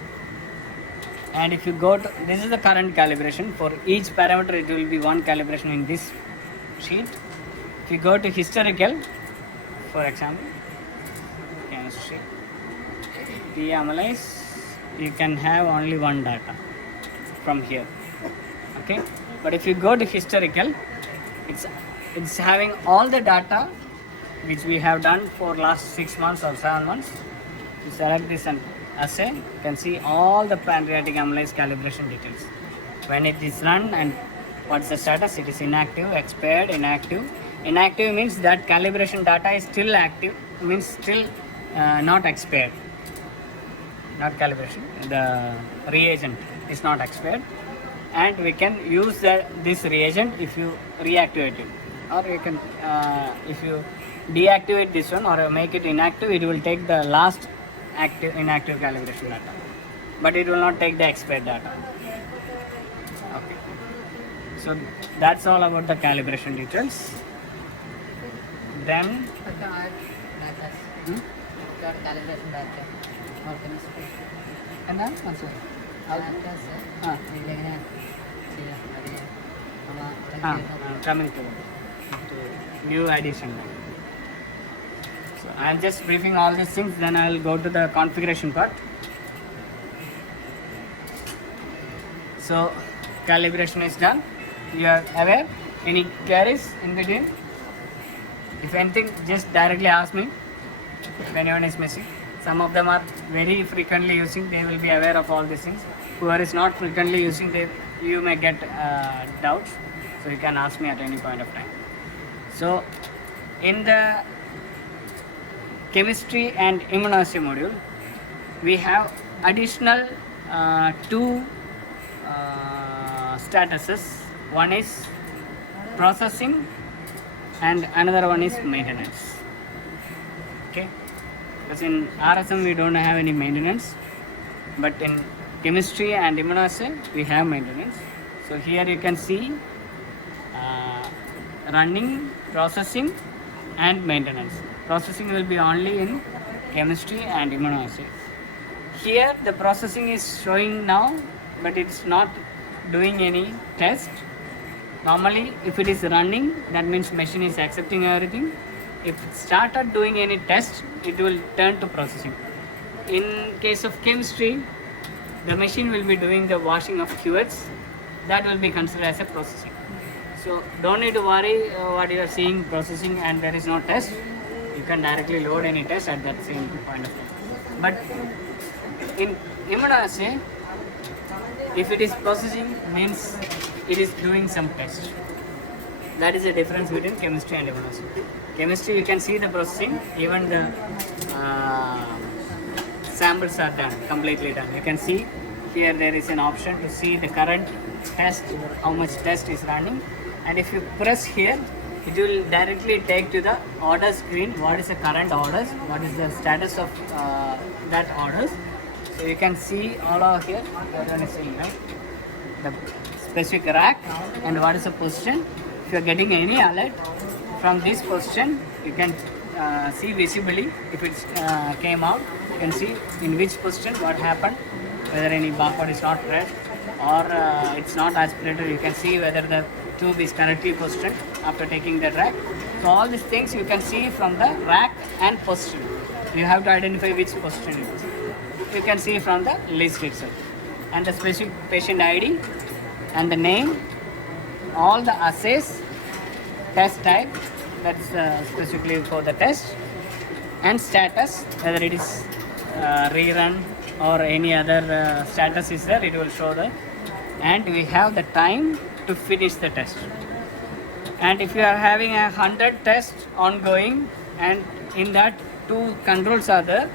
and if you go to, this is the current calibration. For each parameter it will be one calibration in this sheet. If you go to historical, for example, chemistry, deamylase, you can have only one data from here. Okay, but if you go to historical, it's having all the data which we have done for last 6 months or 7 months. You select this and assay, you can see all the pancreatic amylase calibration details, when it is run and what's the status. It is inactive, expired, inactive. Inactive means that calibration data is still active, means still not expired. Not calibration, the reagent is not expired, and we can use this reagent if you reactivate it, or you can if you deactivate this one or make it inactive, it will take the last inactive calibration data, but it will not take the expired data. Okay, so that's all about the calibration details. Then calibration data or chemistry. and then also coming to new addition. So I am just briefing all these things, then I will go to the configuration part. So calibration is done. You are aware? Any queries in between? If anything, just directly ask me if anyone is missing. Some of them are very frequently using, they will be aware of all these things. Whoever is not frequently using, you may get doubts, so you can ask me at any point of time. So in the chemistry and immunoassay module, we have additional two statuses. One is processing and another one is maintenance. Okay, because in RSM we don't have any maintenance, but in chemistry and immunoassay we have maintenance. So here you can see running, processing and maintenance. Processing will be only in chemistry and immunoassay. Here the processing is showing now, but it's not doing any test. Normally if it is running, that means machine is accepting everything. If it started doing any test, it will turn to processing. In case of chemistry, the machine will be doing the washing of cuvettes. That will be considered as a processing. So don't need to worry what you are seeing processing and there is no test. You can directly load any test at that same point of time. But in immunoassay, if it is processing, means it is doing some test. That is the difference between chemistry and immunoassay. Chemistry, you can see the processing, even the samples are done, completely done. You can see here there is an option to see the current test, how much test is running, and if you press here, it will directly take to the order screen. What is the current orders? What is the status of that orders? So you can see all over here. Everyone is seeing, right? The specific rack and what is the position. If you are getting any alert from this position, you can see visibly if it came out. You can see in which position what happened, whether any barcode is not read or it's not aspirated. You can see whether the tube is correctly positioned after taking the rack. So all these things you can see from the rack and position. You have to identify which position it is. You can see from the list itself, and the specific patient ID and the name, all the assays, test type, that's specifically for the test, and status, whether it is rerun or any other status is there, it will show that. And we have the time to finish the test. And if you are having 100 tests ongoing and in that 2 controls are there,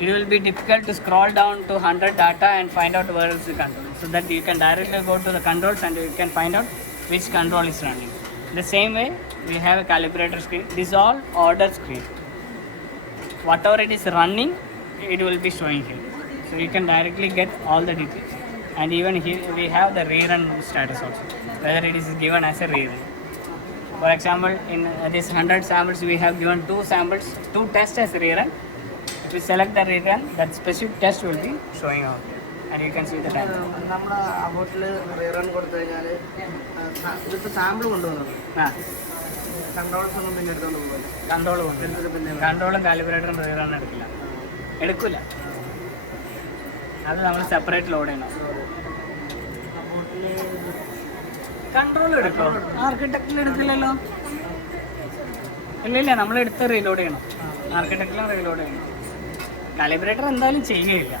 it will be difficult to scroll down to 100 data and find out where is the control. So that you can directly go to the controls and you can find out which control is running. The same way, we have a calibrator screen. This is all order screen. Whatever it is running, it will be showing here. So you can directly get all the details. And even here we have the rerun status also, whether it is given as a rerun. For example, in this 100 samples, we have given 2 tests as rerun. If we select the rerun, that specific test will be showing out here. And you can see the time. നമ്മുടെ അബോട്ടിൽ rerun കൊടുത്തു കഴിഞ്ഞാൽ ഇതിപ്പോൾ sample കൊണ്ടുവന്നത് controls ഒന്നും പിന്നെ എടുത്തോണ്ട് പോകുമല്ലോ. കൺട്രോളും കാലിബ്രേറ്ററും rerun എടുക്കില്ല. അത് നമ്മൾ സെപ്പറേറ്റ് ലോഡ് ചെയ്യണം. കൺട്രോൾ എടുക്കോ? ആർക്കിടെക്റ്റിൽ എടുക്കില്ലല്ലോ. ഇല്ല നമ്മൾ എടുത്ത് റീലോഡ് ചെയ്യണം. ആർക്കിടെക്റ്റിലും റീലോഡ് ചെയ്യണം. കാലിബ്രേറ്റർ എന്തായാലും ചെയ്യുകയില്ല.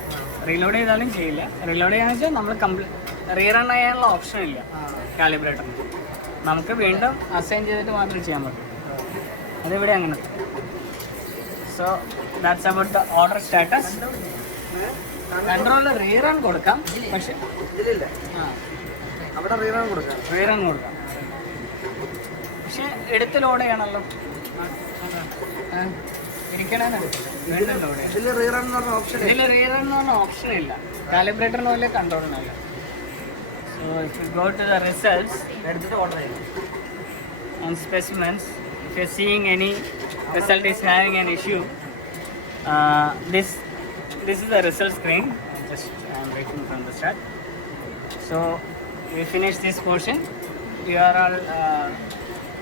റീലോഡ് ചെയ്താലും ചെയ്യില്ല. റീലോഡ് ചെയ്യാന്ന് വെച്ചാൽ നമ്മൾ റീറൺ ചെയ്യാനുള്ള ഓപ്ഷൻ ഇല്ല കാലിബ്രേറ്ററിന്. നമുക്ക് വീണ്ടും അസൈൻ ചെയ്തിട്ട് മാത്രമേ ചെയ്യാൻ പറ്റൂ. അതിവിടെ അങ്ങനെ. So that's about the order status. കൺട്രോളിൽ റീറൺ കൊടുക്കാം, പക്ഷെ ഇതിലില്ല. അവിടെ റീറൺ കൊടുക്കാം. പക്ഷെ എടുത്ത് ലോഡ് ചെയ്യണമല്ലോ. വീണ്ടും ലോഡ് ചെയ്യണം. ഇതിൽ റീറൺ എന്ന് പറഞ്ഞ ഓപ്ഷൻ ഇതിൽ റീറൺ എന്ന് പറഞ്ഞ ഓപ്ഷൻ ഇല്ല. കാലിബ്രേറ്ററിന് പോലെ കൺട്രോളിനല്ല. So if you go to the results, എടുത്തിട്ട് ഓർഡർ ചെയ്യും. on specimens, if you are seeing any result is having an issue, this is the result screen. I am waiting from the start. So we finish this portion. We are all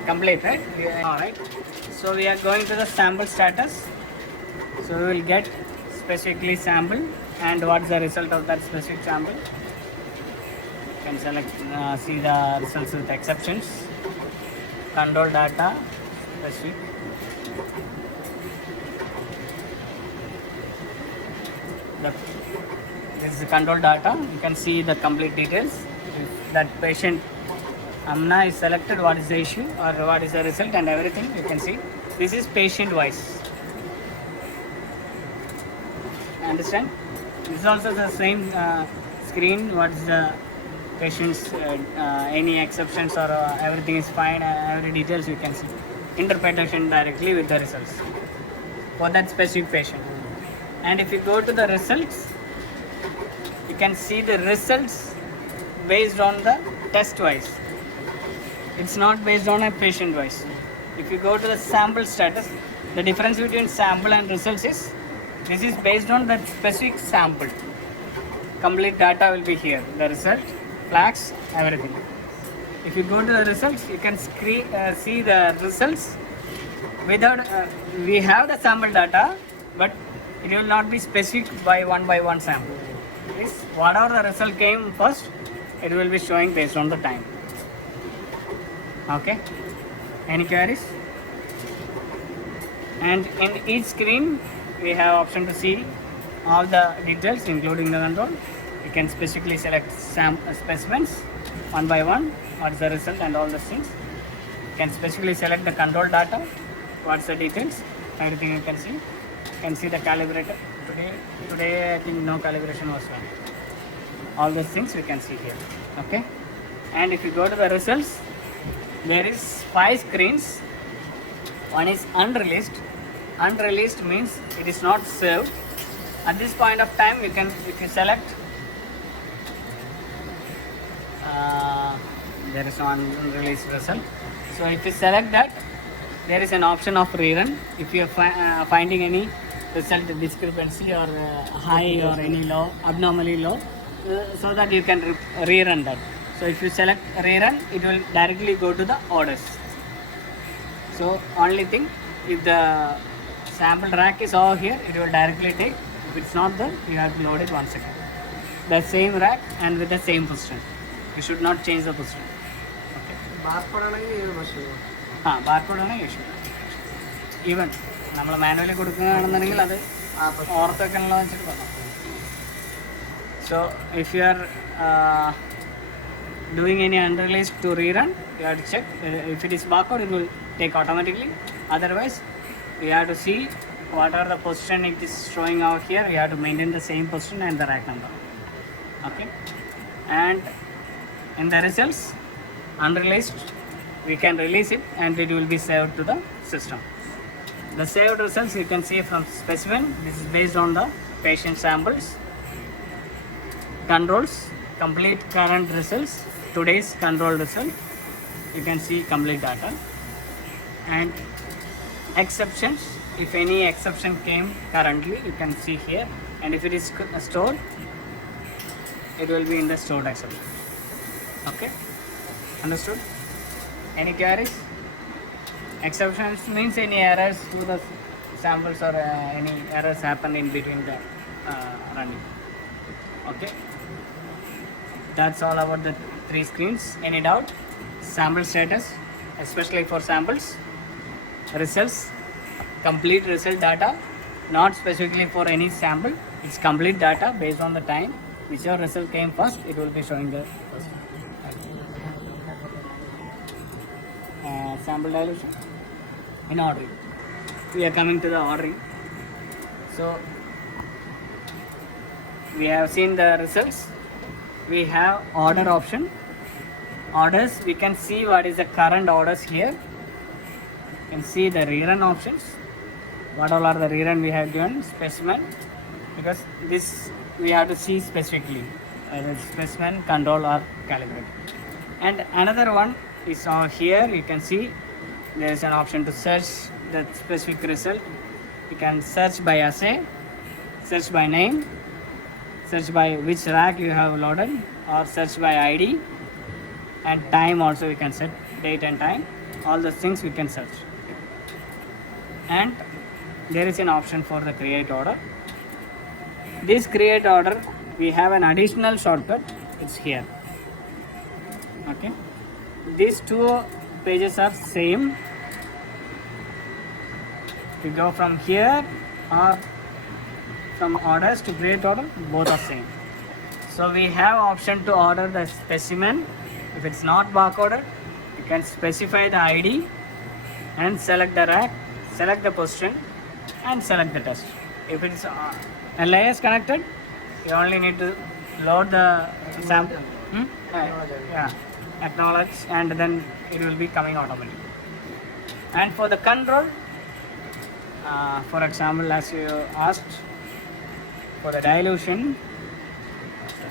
complete, right? All right. So we are going to the sample status. So we will get specifically sample and what is the result of that specific sample. You can select, see the results with exceptions. Control data specific. This is the control data. You can see the complete details. If that patient Amna is selected, what is the issue or what is the result and everything you can see. This is patient wise. Understand? This is also the same screen. What is the patients, any exceptions or everything is fine, every details you can see. Interpretation directly with the results for that specific patient. And if you go to the results, you can see the results based on the test wise. It's not based on a patient wise. If you go to the sample status, the difference between sample and results is this is based on that specific sample. Complete data will be here. The result, flags, everything. If you go to the results, you can see the results without we have the sample data, but it will not be specific by one sample. This whatever the result came first, it will be showing based on the time. Okay, any queries? And in each screen we have option to see all the details including the control. You can specifically select specimens one by one, what is the result and all the things. You can specifically select the control data, what's the details, everything you can see. You can see the calibrator. Today I think no calibration was done. All those things we can see here. Okay, and if you go to the results, there is 5 screens. One is unreleased. Unreleased means it is not saved. At this point of time, you can, if you select, there is one unreleased result. So if you select that, there is an option of rerun. If you are finding any result discrepancy or high or any low, abnormally low, so that you can rerun that. So if you select rerun, it will directly go to the orders. So only thing, if the sample rack is over here, it will directly take. If it's not there, you have to load it once again. The same rack and with the same position. You should not change the position. Okay. Barcode ആണെങ്കിൽ ഇത് പ്രശ്നമില്ല. Barcode ആണെങ്കിൽ issue. Even നമ്മൾ manually കൊടുക്കുകയാണെന്നുണ്ടെങ്കിൽ അത് ഓർത്തൊക്കെയുള്ള വെച്ചിട്ട് പറയാം. So if you are doing any unreleased to rerun, you have to check. If it is barcode, it will take automatically. Otherwise, we have to see what are the position it is showing out here. We have to maintain the same position and the rack number. Okay, and in the results, unreleased, we can release it and it will be saved to the system. The saved results you can see from specimen. This is based on the patient samples, controls, complete current results, today's control result. You can see complete data and exceptions. If any exception came currently, you can see here, and if it is stored, it will be in the stored exception. Okay, understood? Any queries? Exceptions means any errors to the samples or any errors happen in between the running. Okay, that's all about the 3 screens. Any doubt? Sample status, especially for samples, results, complete result data, not specifically for any sample, it's complete data based on the time. Whichever result came first, it will be showing the first. Sample dilution in ordering. We are coming to the ordering. So we have seen the results. We have order option. Orders, we can see what is the current orders here. You can see the rerun options. What all are the rerun we have given? Specimen, because this we have to see specifically whether specimen, control or calibrate. And another one is here. You can see there is an option to search the specific result. You can search by assay, search by name, search by which rack you have loaded, or search by ID, and time also we can set, date and time. All those things we can search. And there is an option for the create order. This create order, we have an additional shortcut. It's here. Okay, these 2 pages are same. If you go from here or from orders to create order, both are same. So we have option to order the specimen. If it's not barcoded, you can specify the ID and select the rack, select the position and select the test. If it's LIS connected, you only need to load the sample. Yeah, acknowledge, and then it will be coming automatically. And for the control, for example, as you asked, for the dilution,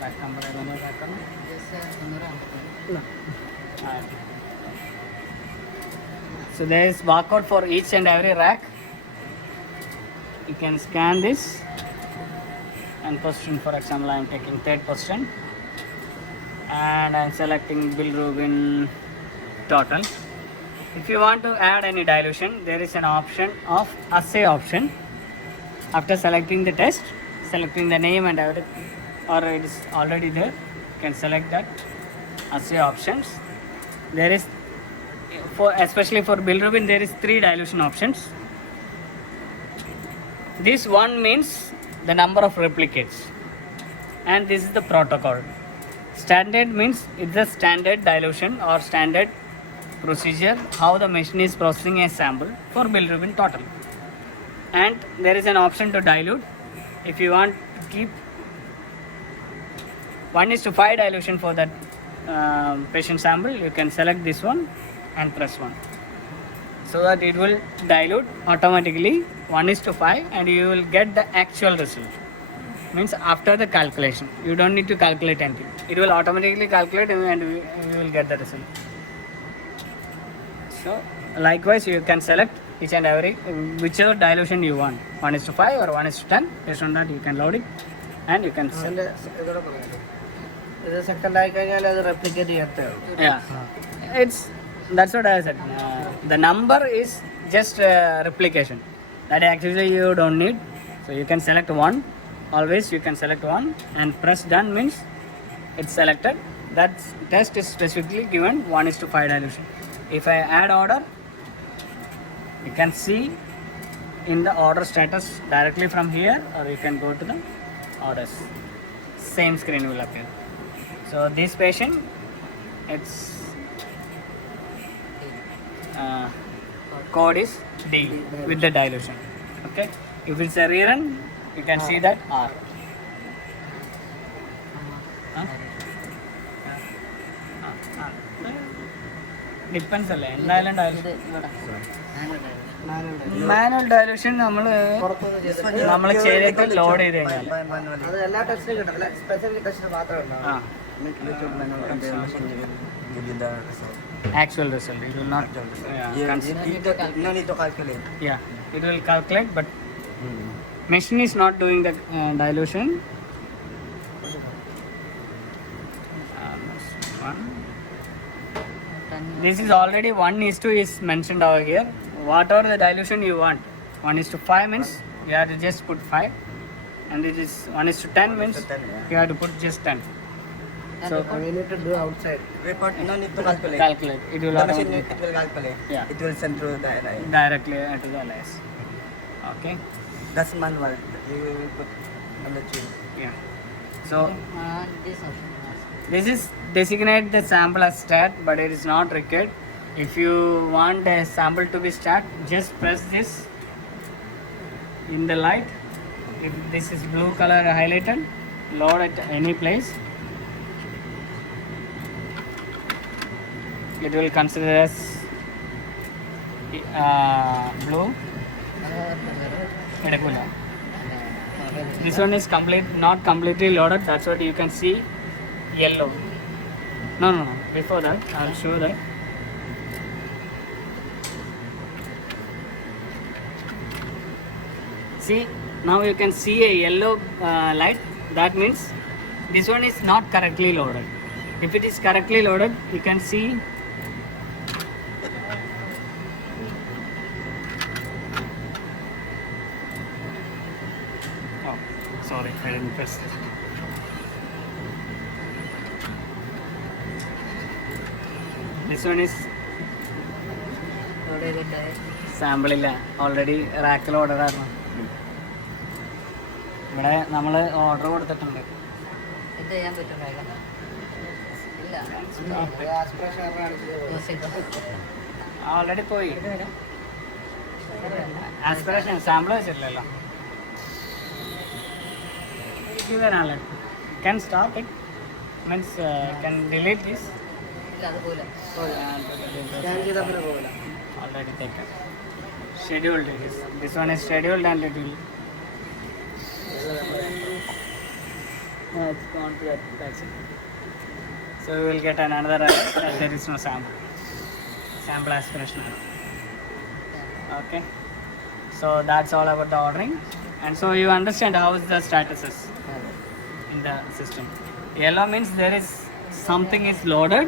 rack number, I don't know rack number. So there is barcode for each and every rack. You can scan this and position. For example, I am taking 3rd position and I am selecting bilirubin total. If you want to add any dilution, there is an option of assay option. After selecting the test, selecting the name and everything, or it is already there, you can select that assay options. There is, especially for bilirubin, there is 3 dilution options. This one means the number of replicates, and this is the protocol. Standard means it's the standard dilution or standard procedure how the machine is processing a sample for bilirubin total. And there is an option to dilute. If you want to keep 1:5 dilution for that patient sample, you can select this one and press 1, so that it will dilute automatically 1:5 and you will get the actual result. Means after the calculation, you don't need to calculate anything. It will automatically calculate and you will get the result. So likewise, you can select each and every whichever dilution you want, 1:5 or 1:10. Based on that, you can load it and you can sell. Second ആയി കഴിഞ്ഞാൽ അത് replicate ചെയ്യത്തേ ഉള്ളൂ. Yeah, that's what I said. The number is just replication. That actually you don't need. So you can select one. Always you can select one and press done means it's selected. That test is specifically given 1:5 dilution. If I add order, you can see in the order status directly from here, or you can go to the orders. Same screen will appear. So this patient, it's code is D with the dilution. Okay. If it's a rerun, you can see that R. Huh? Depends അല്ലേ എന്തായാലും ഇത് ഇവിടെ manual dilution നമ്മൾ ചെയ്തിട്ട് load ചെയ്ത് കഴിഞ്ഞാൽ അത് എല്ലാ ടെസ്റ്റിനും കിട്ടില്ല, സ്പെസിഫിക് ടെസ്റ്റിന് മാത്രമേ ഉണ്ടാവും. ആ Make YouTube manual and the machine will give you the result. actual result. It will not No need to calculate. yeah, it will calculate, but machine is not doing the dilution. This is already 1:2 is mentioned over here. Whatever the dilution you want, 1:5 means you have to just put 5, and it is 1:10 means you have to put just 10. So We need to do outside. Report, no need to calculate. calculate. It will The machine automatically it will calculate. Yeah. It will send through the LI. directly to the LS. Okay. That's manual. You will put on the tube. Yeah. So this option. this is designate the sample as stat, but it is not required. If you want a sample to be stat, just press this in the light. If this is blue color highlighted, load at any place. It will consider as blue. Edakula. This one is not completely loaded. That's what you can see. Yellow. No. Before that, I'll show that. See, now you can see a yellow light. That means this one is not correctly loaded. If it is correctly loaded, you can see sorry, I didn't press it. This one is sample ഇല്ല, already റാക്കിൽ order ആയിരുന്നു. ഇവിടെ നമ്മൾ order കൊടുത്തിട്ടുണ്ട്. ഇത് ചെയ്യാൻ പറ്റും ഇല്ല already പോയി. ആസ്പിറേഷൻ സാമ്പിൾ വെച്ചിട്ടില്ലല്ലോ. Can stop it. Means can delete this. ഇല്ല അതുപോലെ സ്കാൻ ചെയ്താൽ പിന്നെ പോകില്ല. Already taken. Scheduled it is. This one is scheduled and it will. It's gone to that. That's it. So we will get another error that there is no sample. Sample aspiration error. Okay. So that's all about the ordering. And so you understand how is the statuses in the system. Yellow means there is something is loaded.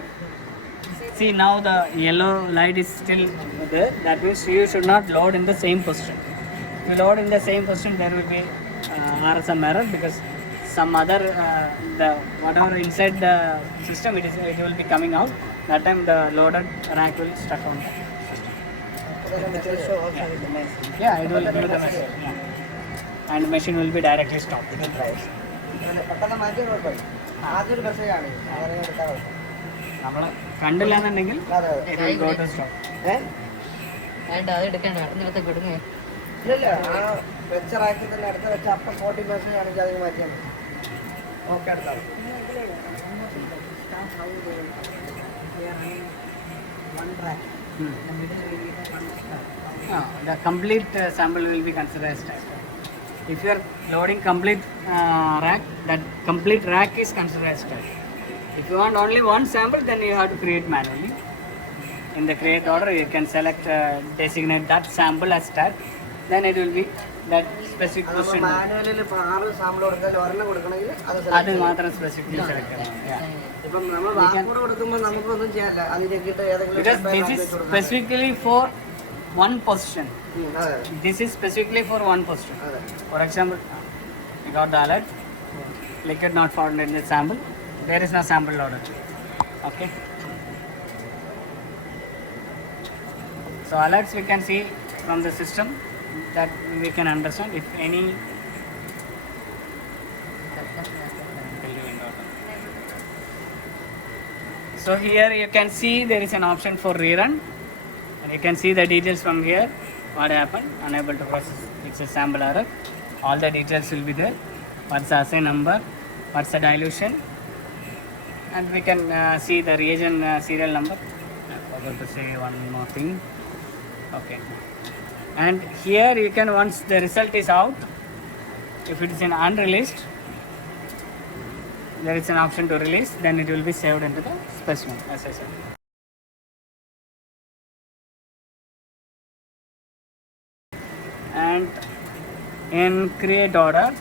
See, now the yellow light is still there. That means you should not load in the same position. If you load in the same position, there will be RSM error because some other the whatever inside the system it will be coming out. That time the loaded rack will stuck on the system. It will show also with the message. Yeah, it will give the message. Yeah. And machine will be directly stopped. അങ്ങനെ പെട്ടെന്ന് മാറ്റി കുഴപ്പമില്ല. ആദ്യം ഒരു മെസ്സേജാണ് അങ്ങനെ എടുക്കാൻ കുഴപ്പം. നമ്മൾ കണ്ടില്ല എന്നുണ്ടെങ്കിൽ അതെ it will go to stop. വേണ്ട അത് എടുക്കണ്ട അടുത്ത വിടുങ്ങേ ഇല്ലല്ല, ആ വെച്ച റാക്കിൽ തന്നെ അടുത്ത് വെച്ച അപ്പം 40 മെസ്സേജ് ആണെങ്കിൽ അതിന് മാറ്റിയാൽ മതി. ഓക്കെ അടുത്താണ്. The complete sample will be considered as stack. If you are loading complete rack, that complete rack is considered as stack. If you want only one sample, then you have to create manually. In the create order, you can select designate that sample as stack. Then it will be that specific നമ്മൾ question. മാനുവലിൽ ഇപ്പോൾ 6 sample കൊടുത്താൽ ഒരെണ്ണം കൊടുക്കണമെങ്കിൽ അത് മാത്രം specifically select ചെയ്യണം. Yeah. ഇപ്പം നമ്മൾ ബാർകോഡ് കൊടുക്കുമ്പോൾ നമുക്കൊന്നും ചെയ്യാനില്ല. അതിലേക്കിട്ട് ഏതെങ്കിലും Because this is specifically for one position. അതെ This is specifically for one position. അതെ. For example, you got the alert, liquid not found in the sample. There is no sample loaded. Okay. So alerts we can see from the system that we can understand if any. So here you can see there is an option for rerun. You can see the details from here. What happened? Unable to process. It's a sample error. All the details will be there. What's the assay number? What's the dilution? And we can see the reagent serial number. I forgot to say one more thing. Okay. And here you can, once the result is out, if it is in unreleased, there is an option to release, then it will be saved into the specimen, as I said. And in create order,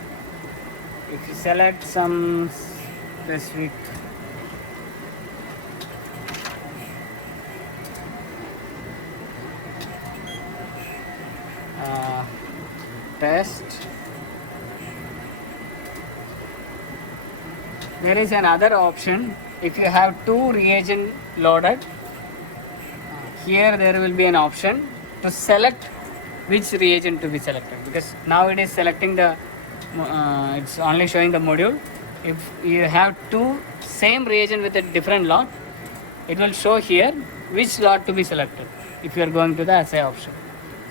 if you select some specific test, there is another option. If you have two reagent loaded, here there will be an option to select which reagent to be selected, because now it is selecting the it's only showing the module. If you have two same reagent with a different lot, it will show here which lot to be selected if you are going to the assay option.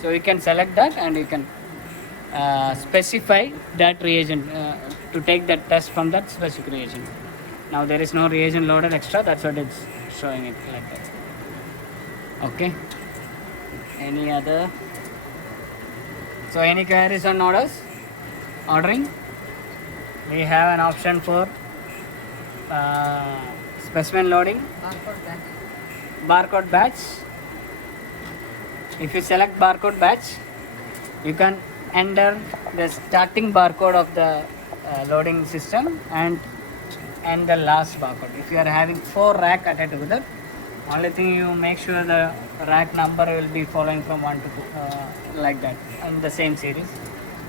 So you can select that and you can specify that reagent to take that test from that specific reagent. Now there is no reagent loaded extra, that's what it's showing it like that. Okay. Any other? So any queries on ordering? We have an option for specimen loading, barcode batch. If you select barcode batch, you can enter the starting barcode of the loading system and the last barcode. If you are having 4 rack attached together, only thing you make sure the rack number will be following from 1 to 2 like that in the same series.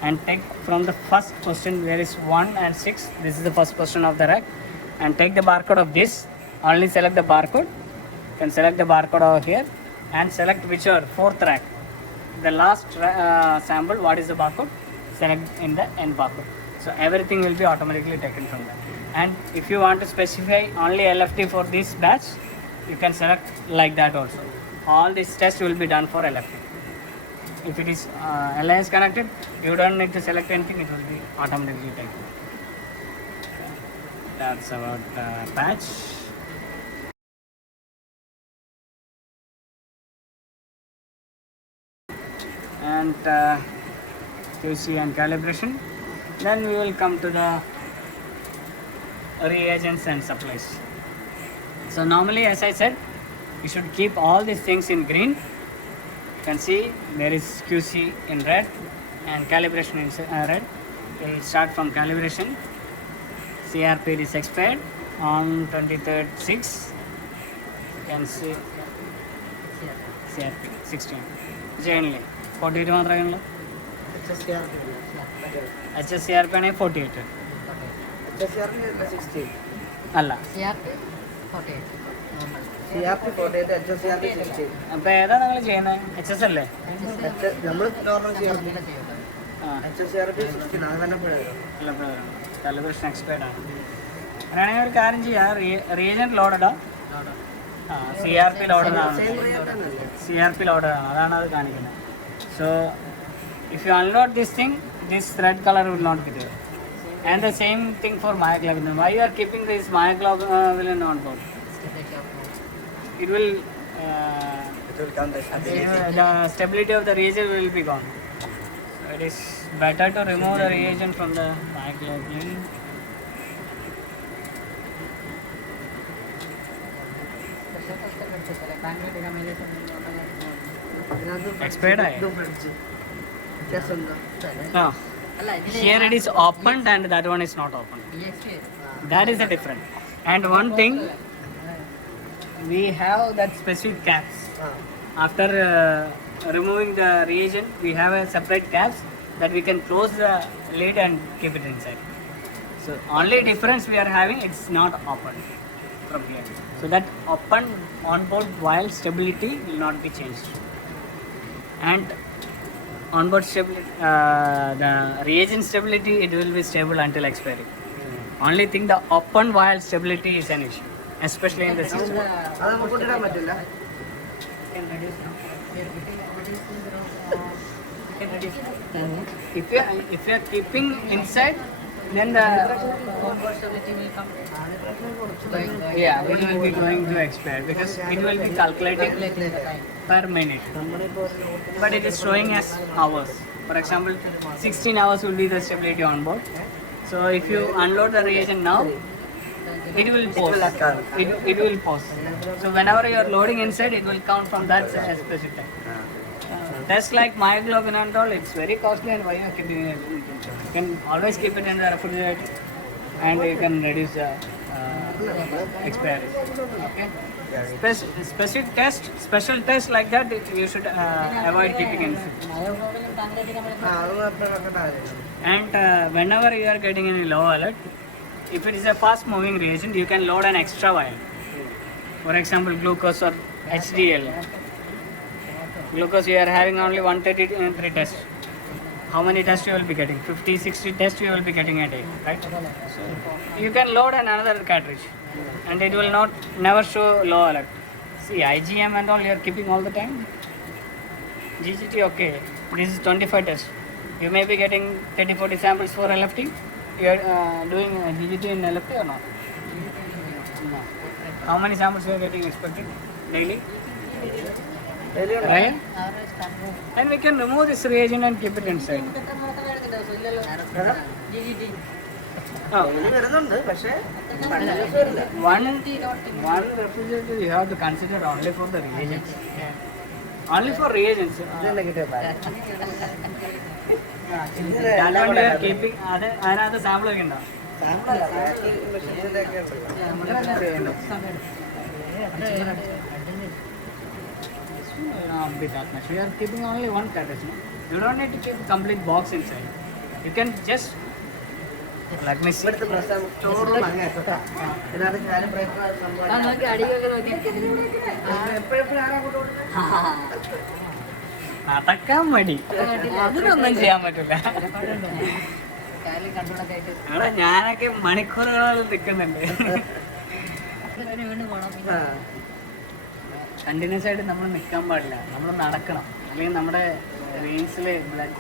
And take from the first question, there is 1 and 6, this is the first question of the rack, and take the barcode of this, only select the barcode. You can select the barcode over here and select whichever 4th rack, the last sample, what is the barcode, select in the end barcode. So everything will be automatically taken from that. And if you want to specify only LFT for this batch, you can select like that also. All this test will be done for LFT. If it is LIS connected, you don't need to select anything, it will be automatically taken. That's about batch. And QC and calibration. Then we will come to the reagents and supplies. So normally, as I said, you should keep all these things in green. You can see there is QC in red and calibration in red. We will start from calibration. CRP is expired on 23rd 6. You can see CRP 16. Generally 48 മാത്രമേ HSCRP ആണെങ്കിൽ 48 അല്ല അപ്പൊ ഏതാ നിങ്ങൾ ചെയ്യുന്നത്? HS അല്ലേ? Calibration expert ആണ്. അങ്ങനെയാണെങ്കിൽ ഒരു കാര്യം ചെയ്യാം, റീജന്റ് ലോഡഡാ CRP ലോഡഡാണ്. CRP ലോഡഡാണ്, അതാണ് അത് കാണിക്കുന്നത്. So if you unload this thing, this red color will not be there. And the same thing for myoglobin. Why you are keeping this myoglobin on board? It will come the stability of the reagent will be gone. So it is better to remove the reagent from the myoglobin. Expired hai? No. Here it is opened and that one is not opened. That is the difference. And one thing, we have that specific caps. After removing the reagent, we have a separate caps that we can close the lid and keep it inside. So only difference we are having, it's not open from here. So that open onboard vial stability will not be changed. And onboard stability, the reagent stability, it will be stable until expiry. Only thing, the open vial stability is an issue, especially in the system. if you are keeping inside, then the yeah, it will be going to expire because it will be calculating per minute, but it is showing as hours. For example, 16 hours will be the stability on board. So if you unload the reagent now, it will pause. It will pause. So whenever you are loading inside, it will count from that specific time. Tests like myoglobin and all, it's very costly, and why you are keeping it? You can always keep it in the refrigerator, and you can reduce the expiry. Okay. Special test like that, you should avoid keeping inside. And whenever you are getting any low alert, if it is a fast moving reagent, you can load an extra vial. For example, glucose or HDL. Glucose, you are having only 133 tests. How many tests you will be getting? 50, 60 tests you will be getting a day, right? So you can load another cartridge, and it will never show low alert. See, IgM and all you are keeping all the time. GGT, okay. This is 25 tests. You may be getting 30-40 samples for LFT. You are doing GGT in LFT or not? No. How many samples you are getting expected daily? Right? And we can remove this reagent and keep it inside. Oh. One refrigerator you have to consider only for the reagents. Only for reagents. That one you are keeping. Another sample again. Be that much. We are keeping only one cartridge. You don't need to keep a complete box inside. You can just let me see. അതൊക്കെ മടി അതിനൊന്നും ചെയ്യാൻ പറ്റില്ല. എടാ ഞാനൊക്കെ മണിക്കൂറുകളിൽ നിൽക്കുന്നുണ്ട്. Continuous ആയിട്ട് നമ്മൾ നിൽക്കാൻ പാടില്ല, നമ്മൾ നടക്കണം, അല്ലെങ്കിൽ നമ്മുടെ വെയിൻസില് ബ്ലഡ്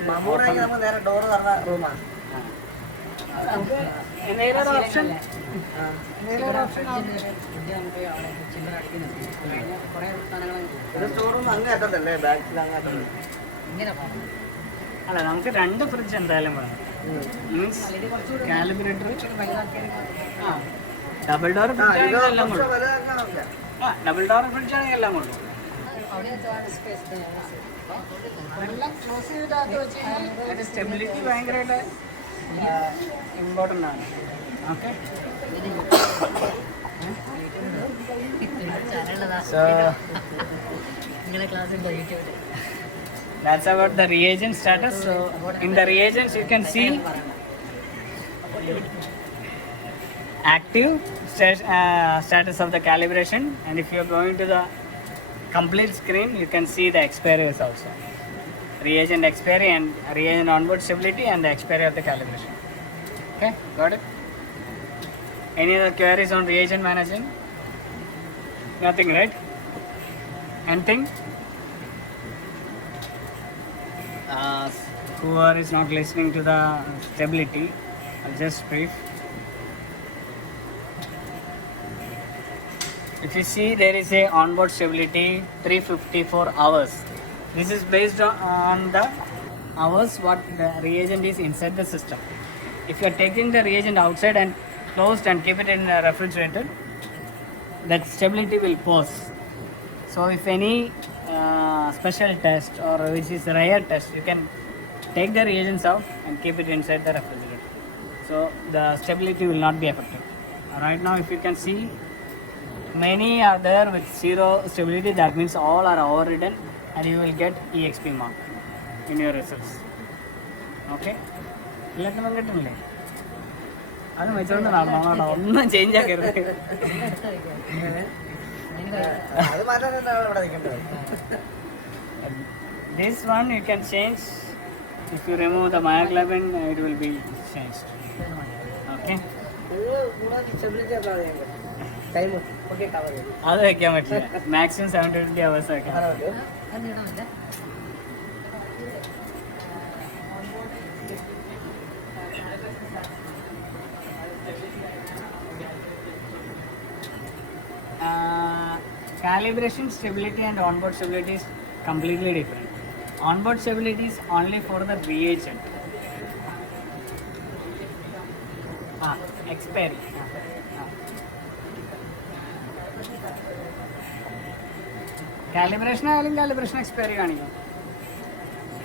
ഓപ്ഷൻ അല്ല നമുക്ക് 2 ഫ്രിഡ്ജ് എന്തായാലും വേണം. മീൻസ് കാലിബ്രേറ്റർ ഡബിൾ ഡോർ ഫ്രിഡ്ജ് എല്ലാം കൊള്ളു. ഡബിൾ ഡോർ ഫ്രിഡ്ജ് ആണെങ്കിൽ എല്ലാം കൊള്ളു. എല്ലാം ക്ലോസ് ചെയ്തിട്ട് വെച്ച് കഴിഞ്ഞാൽ സ്റ്റെബിലിറ്റി ഭയങ്കരമായിട്ട് ഇമ്പോർട്ടൻ്റ് ആണ്. Okay, so that's about the reagent status. So in the reagents you can see active status of the calibration, and if you are going to the complete screen you can see the expiries also, reagent expiry and reagent onboard stability and the expiry of the calibration. Okay, got it? Any other queries on reagent management? Nothing, right? Anything? Whoever is not listening to the stability, I'll just brief. If you see, there is a onboard stability 354 hours. This is based on the hours what the reagent is inside the system. If you are taking the reagent outside and closed and keep it in a refrigerator, that stability will pause. So if any special test or which is rare test, you can take the reagents out and keep it inside the refrigerator. So the stability will not be affected. Right now if you can see, many are there with 0 stability. That means all are overridden and you will get EXP mark in your results. Okay, എല്ലാത്തിനും കിട്ടുന്നില്ലേ? അത് വെച്ചോണ്ട് നടന്നോട്ടോ, ഒന്നും change ആക്കരുത്. This one you can change. If you remove the myoglobin, it will be changed. Okay. അത് വെക്കാൻ പറ്റില്ല, maximum 720 hours വെക്കാം. Calibration stability and onboard stability is completely different. Onboard stability is only for the reagent. Expiry. Calibration ആയാലും calibration expiry കാണിക്കും.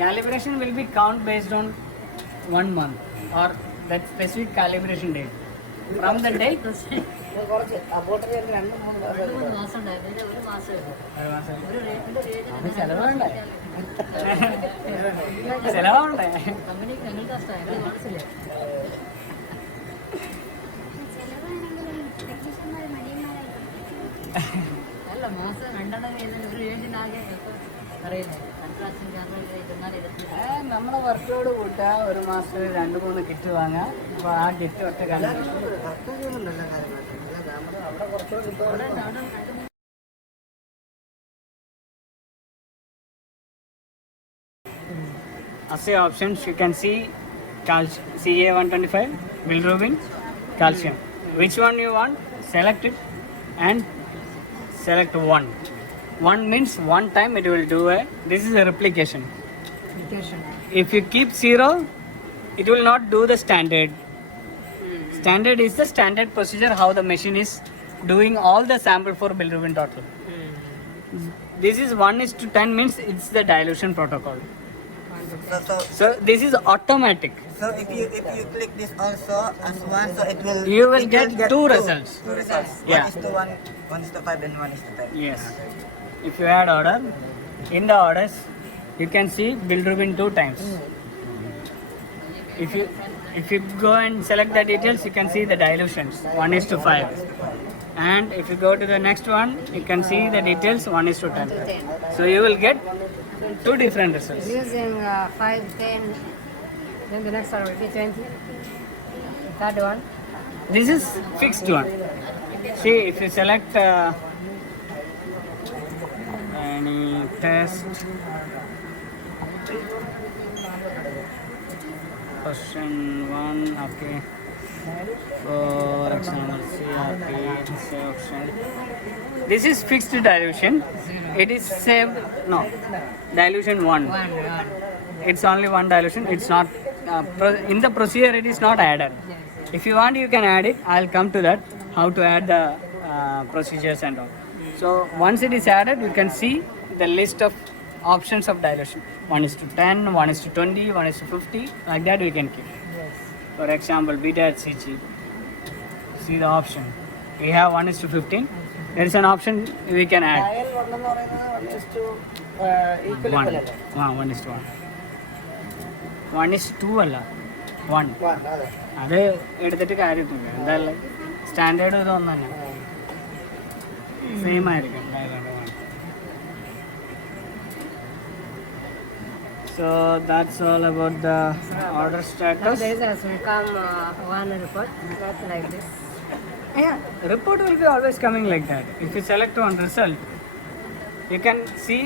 Calibration will be count based on 1 month or that specific calibration date. From the date, കുറച്ച് അബോട്ടിന് 2-3 മാസം ഉണ്ടായിരുന്നു. ഒരു മാസമേ ഉള്ളൂ. ഒരു അത് ചെലവാണ്ടേ? ചെലവാണ്ടേ? Company ഞങ്ങൾക്ക് കഷ്ടമായി മനസ്സിലായി. അല്ല മാസം 2 ഒരു ഏജിനാകെ അറിയില്ലേ കൺട്രാക്ഷൻ നമ്മുടെ വർക്കോട് കൂട്ടാ ഒരു മാസത്തിൽ 2-3 കിറ്റ് വാങ്ങാം. അപ്പൊ ആ കിറ്റ് ഒറ്റ കാലം വർക്ക് ചെയ്യുന്നുണ്ടല്ല കാര്യമായിട്ട് നമ്മുടെ അവിടെ കുറച്ചുകൂടി കിട്ടും. assay options you can see CA125 bilirubin calcium. Which one you want, select it and select one. One means one time it will do this is a replication. If you keep 0 it will not do the standard. Standard is the standard procedure how the machine is doing all the sample for bilirubin total. This is 1:10 means it's the dilution protocol. So this is automatic. So if you click this also as one, so it will You will get two results. Two results. Yeah. 1:5 and 1:10. Yes. If you add order, in the orders, you can see bilirubin 2 times. If you go and select the details, you can see the dilutions 1:5. And if you go to the next one, you can see the details 1:10. So you will get 2 different results. Using 5, 10, then the next one will be 20. Third one. This is fixed one. See, if you select any test, question 1, okay. For example, CRP, say option. This is fixed dilution. It is saved. No, dilution 1. It's only 1 dilution. It's not in the procedure. It is not added. If you want, you can add it. I'll come to that. How to add the procedures and all. So once it is added, you can see the list of options of dilution. 1:10, 1:20, 1:50. Like that we can keep. For example, beta HCG. See the option. We have 1:15. There is an option we can add. Trial 1 എന്ന് പറയുന്നത് equal 1. 1:1. 1:2 അല്ല 1. അതെ അത് എടുത്തിട്ട് കാര്യമില്ല. എന്തായാലും standard ഇത് ഒന്ന് തന്നെ സെയിം ആയിരിക്കും. So that's all about the order status. The results will come one report like this. Yeah, report will be always coming like that. If you select one result, you can see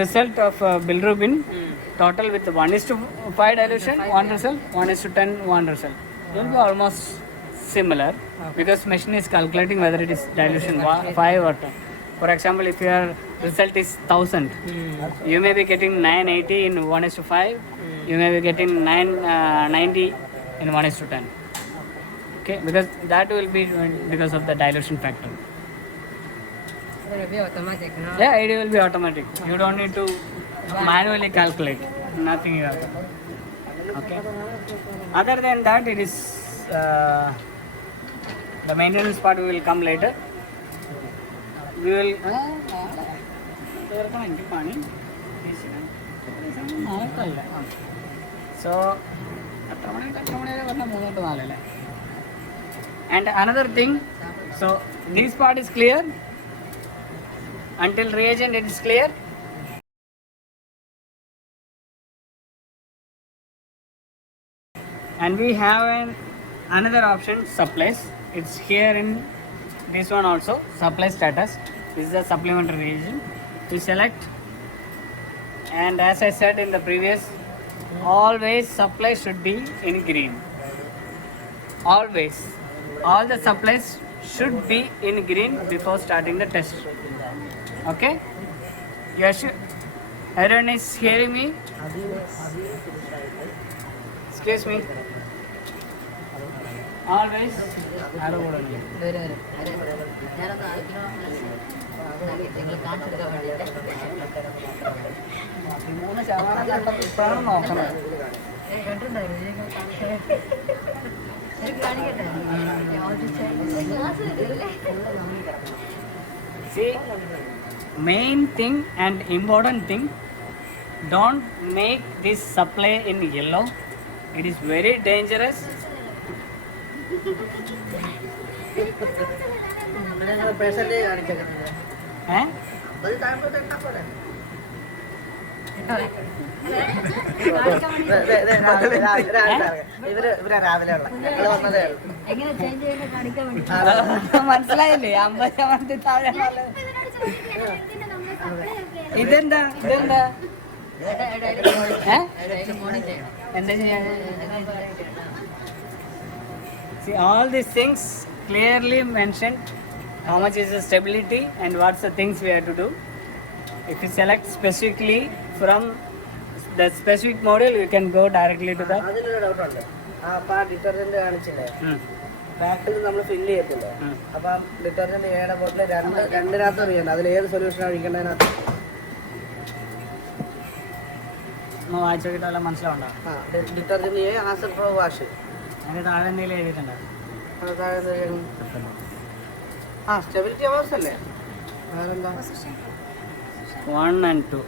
result of bilirubin total with 1:5 dilution, 1 result, 1:10, 1 result. It will be almost similar because machine is calculating whether it is dilution 5 or 10. For example, if your result is 1000, you may be getting 980 in 1:5. You may be getting 990 in 1:10. Okay, because that will be because of the dilution factor. It will be automatic, no? Yeah, it will be automatic. You don't need to manually calculate. Nothing you have to. Okay. Other than that, it is the maintenance part will come later. We will. So, and another thing, so this part is clear. Until reagent it is clear. And we have another option, supplies. It's here in this one also, supply status. This is a supplementary reagent. We select, and as I said in the previous, always supply should be in green. Always. All the supplies should be in green before starting the test. Okay? You are sure? Everyone is hearing me? Excuse me. Always. See, main thing and important thing, don't make this supply in yellow. It is very dangerous. Percentage കാണിച്ചേക്കുന്നത് Eh? അത് താഴോട്ട് ഇട്ടാൽ പോരെ ഇവരെ രാവിലെ ഉള്ള ഞങ്ങൾ വന്നതേ മനസ്സിലായില്ലേ 50% താഴെ ഇതെന്താ ഇതെന്താ എന്താ ചെയ്യാ See, all these things clearly mentioned how much is the stability and what's the things we have to do. If you select specifically from the specific model, you can go directly to the അതിലൊരു ഡൗട്ടുണ്ട് അപ്പം ആ detergent കാണിച്ചില്ലേ ബാക്കിൽ നമ്മൾ fill ചെയ്യത്തില്ലേ അപ്പം detergent ഏഴ് ബോട്ടിൽ രണ്ടിനകത്ത് അറിയണ്ട അതിൽ ഏത് സൊല്യൂഷനാണ് ഒഴിക്കേണ്ടതിനകത്ത് വായിച്ചു നോക്കിയിട്ട് മനസ്സിലാവണ്ട. ഡിറ്റർജന്റ് ആസിഡ് പ്രോ വാഷ് അതിന് താഴെ എന്തെങ്കിലും എഴുതിയിട്ടുണ്ടോ? സ്റ്റെബിലിറ്റി അവേഴ്സ് അല്ലേ വേറെന്താ 1 and 2.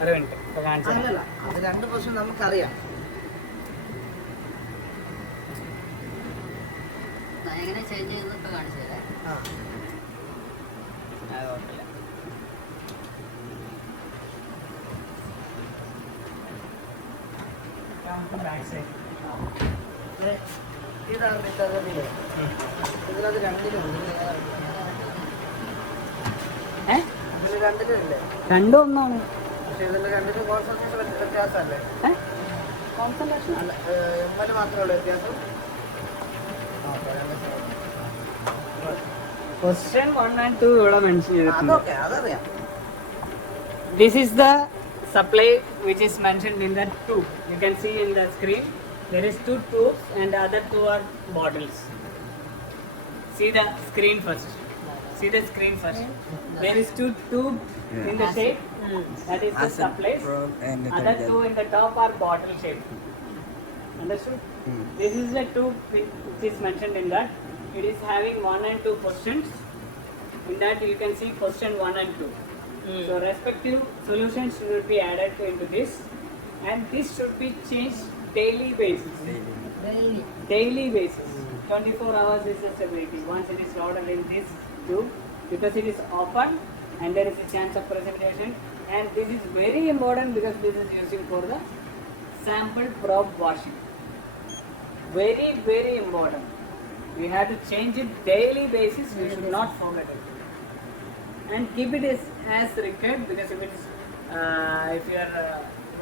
ഒരു മിനിറ്റ് ഇപ്പോൾ കാണിച്ചു. അല്ലല്ല അത് 2% നമുക്കറിയാം. എങ്ങനെ ചേഞ്ച് ചെയ്യുന്നൊക്കെ കാണിച്ചു തരാം. അത് കുഴപ്പമില്ല. ഇതാണ് ഡിറ്റർജന്റില് ഇതിനകത്ത് രണ്ടിലുണ്ട് ഇതിൽ രണ്ടിലുമില്ലേ രണ്ടും ഒന്നാണ്. പക്ഷെ ഇതിൽ രണ്ടിലും കോൺസെൻട്രേഷൻ വ്യത്യാസമല്ലേ അല്ല എമ്മൽ മാത്രമേ ഉള്ളൂ വ്യത്യാസം. Question 1 and 2 ഇവിടെ മെൻഷൻ ചെയ്തിട്ടുണ്ട്. അതൊക്കെ അതറിയാം. This is the supply which is mentioned in the tube. You can see in the screen there is 2 tubes and the other 2 are bottles. See the screen first. See the screen first. There is 2 tubes in the shape. That is the supplies. Other 2 in the top are bottle shape. Understood? This is the tube which is mentioned in that. It is having 1 and 2 questions. In that you can see question 1 and 2. So respective solutions should be added into this, and this should be changed daily basis. Daily basis. 24 hours is the stability. Once it is loaded in this tube, because it is open and there is a chance of precipitation, and this is very important because this is using for the sample probe washing. Very, very important. We have to change it daily basis. We should not forget it. And keep it as required, because if it is, if your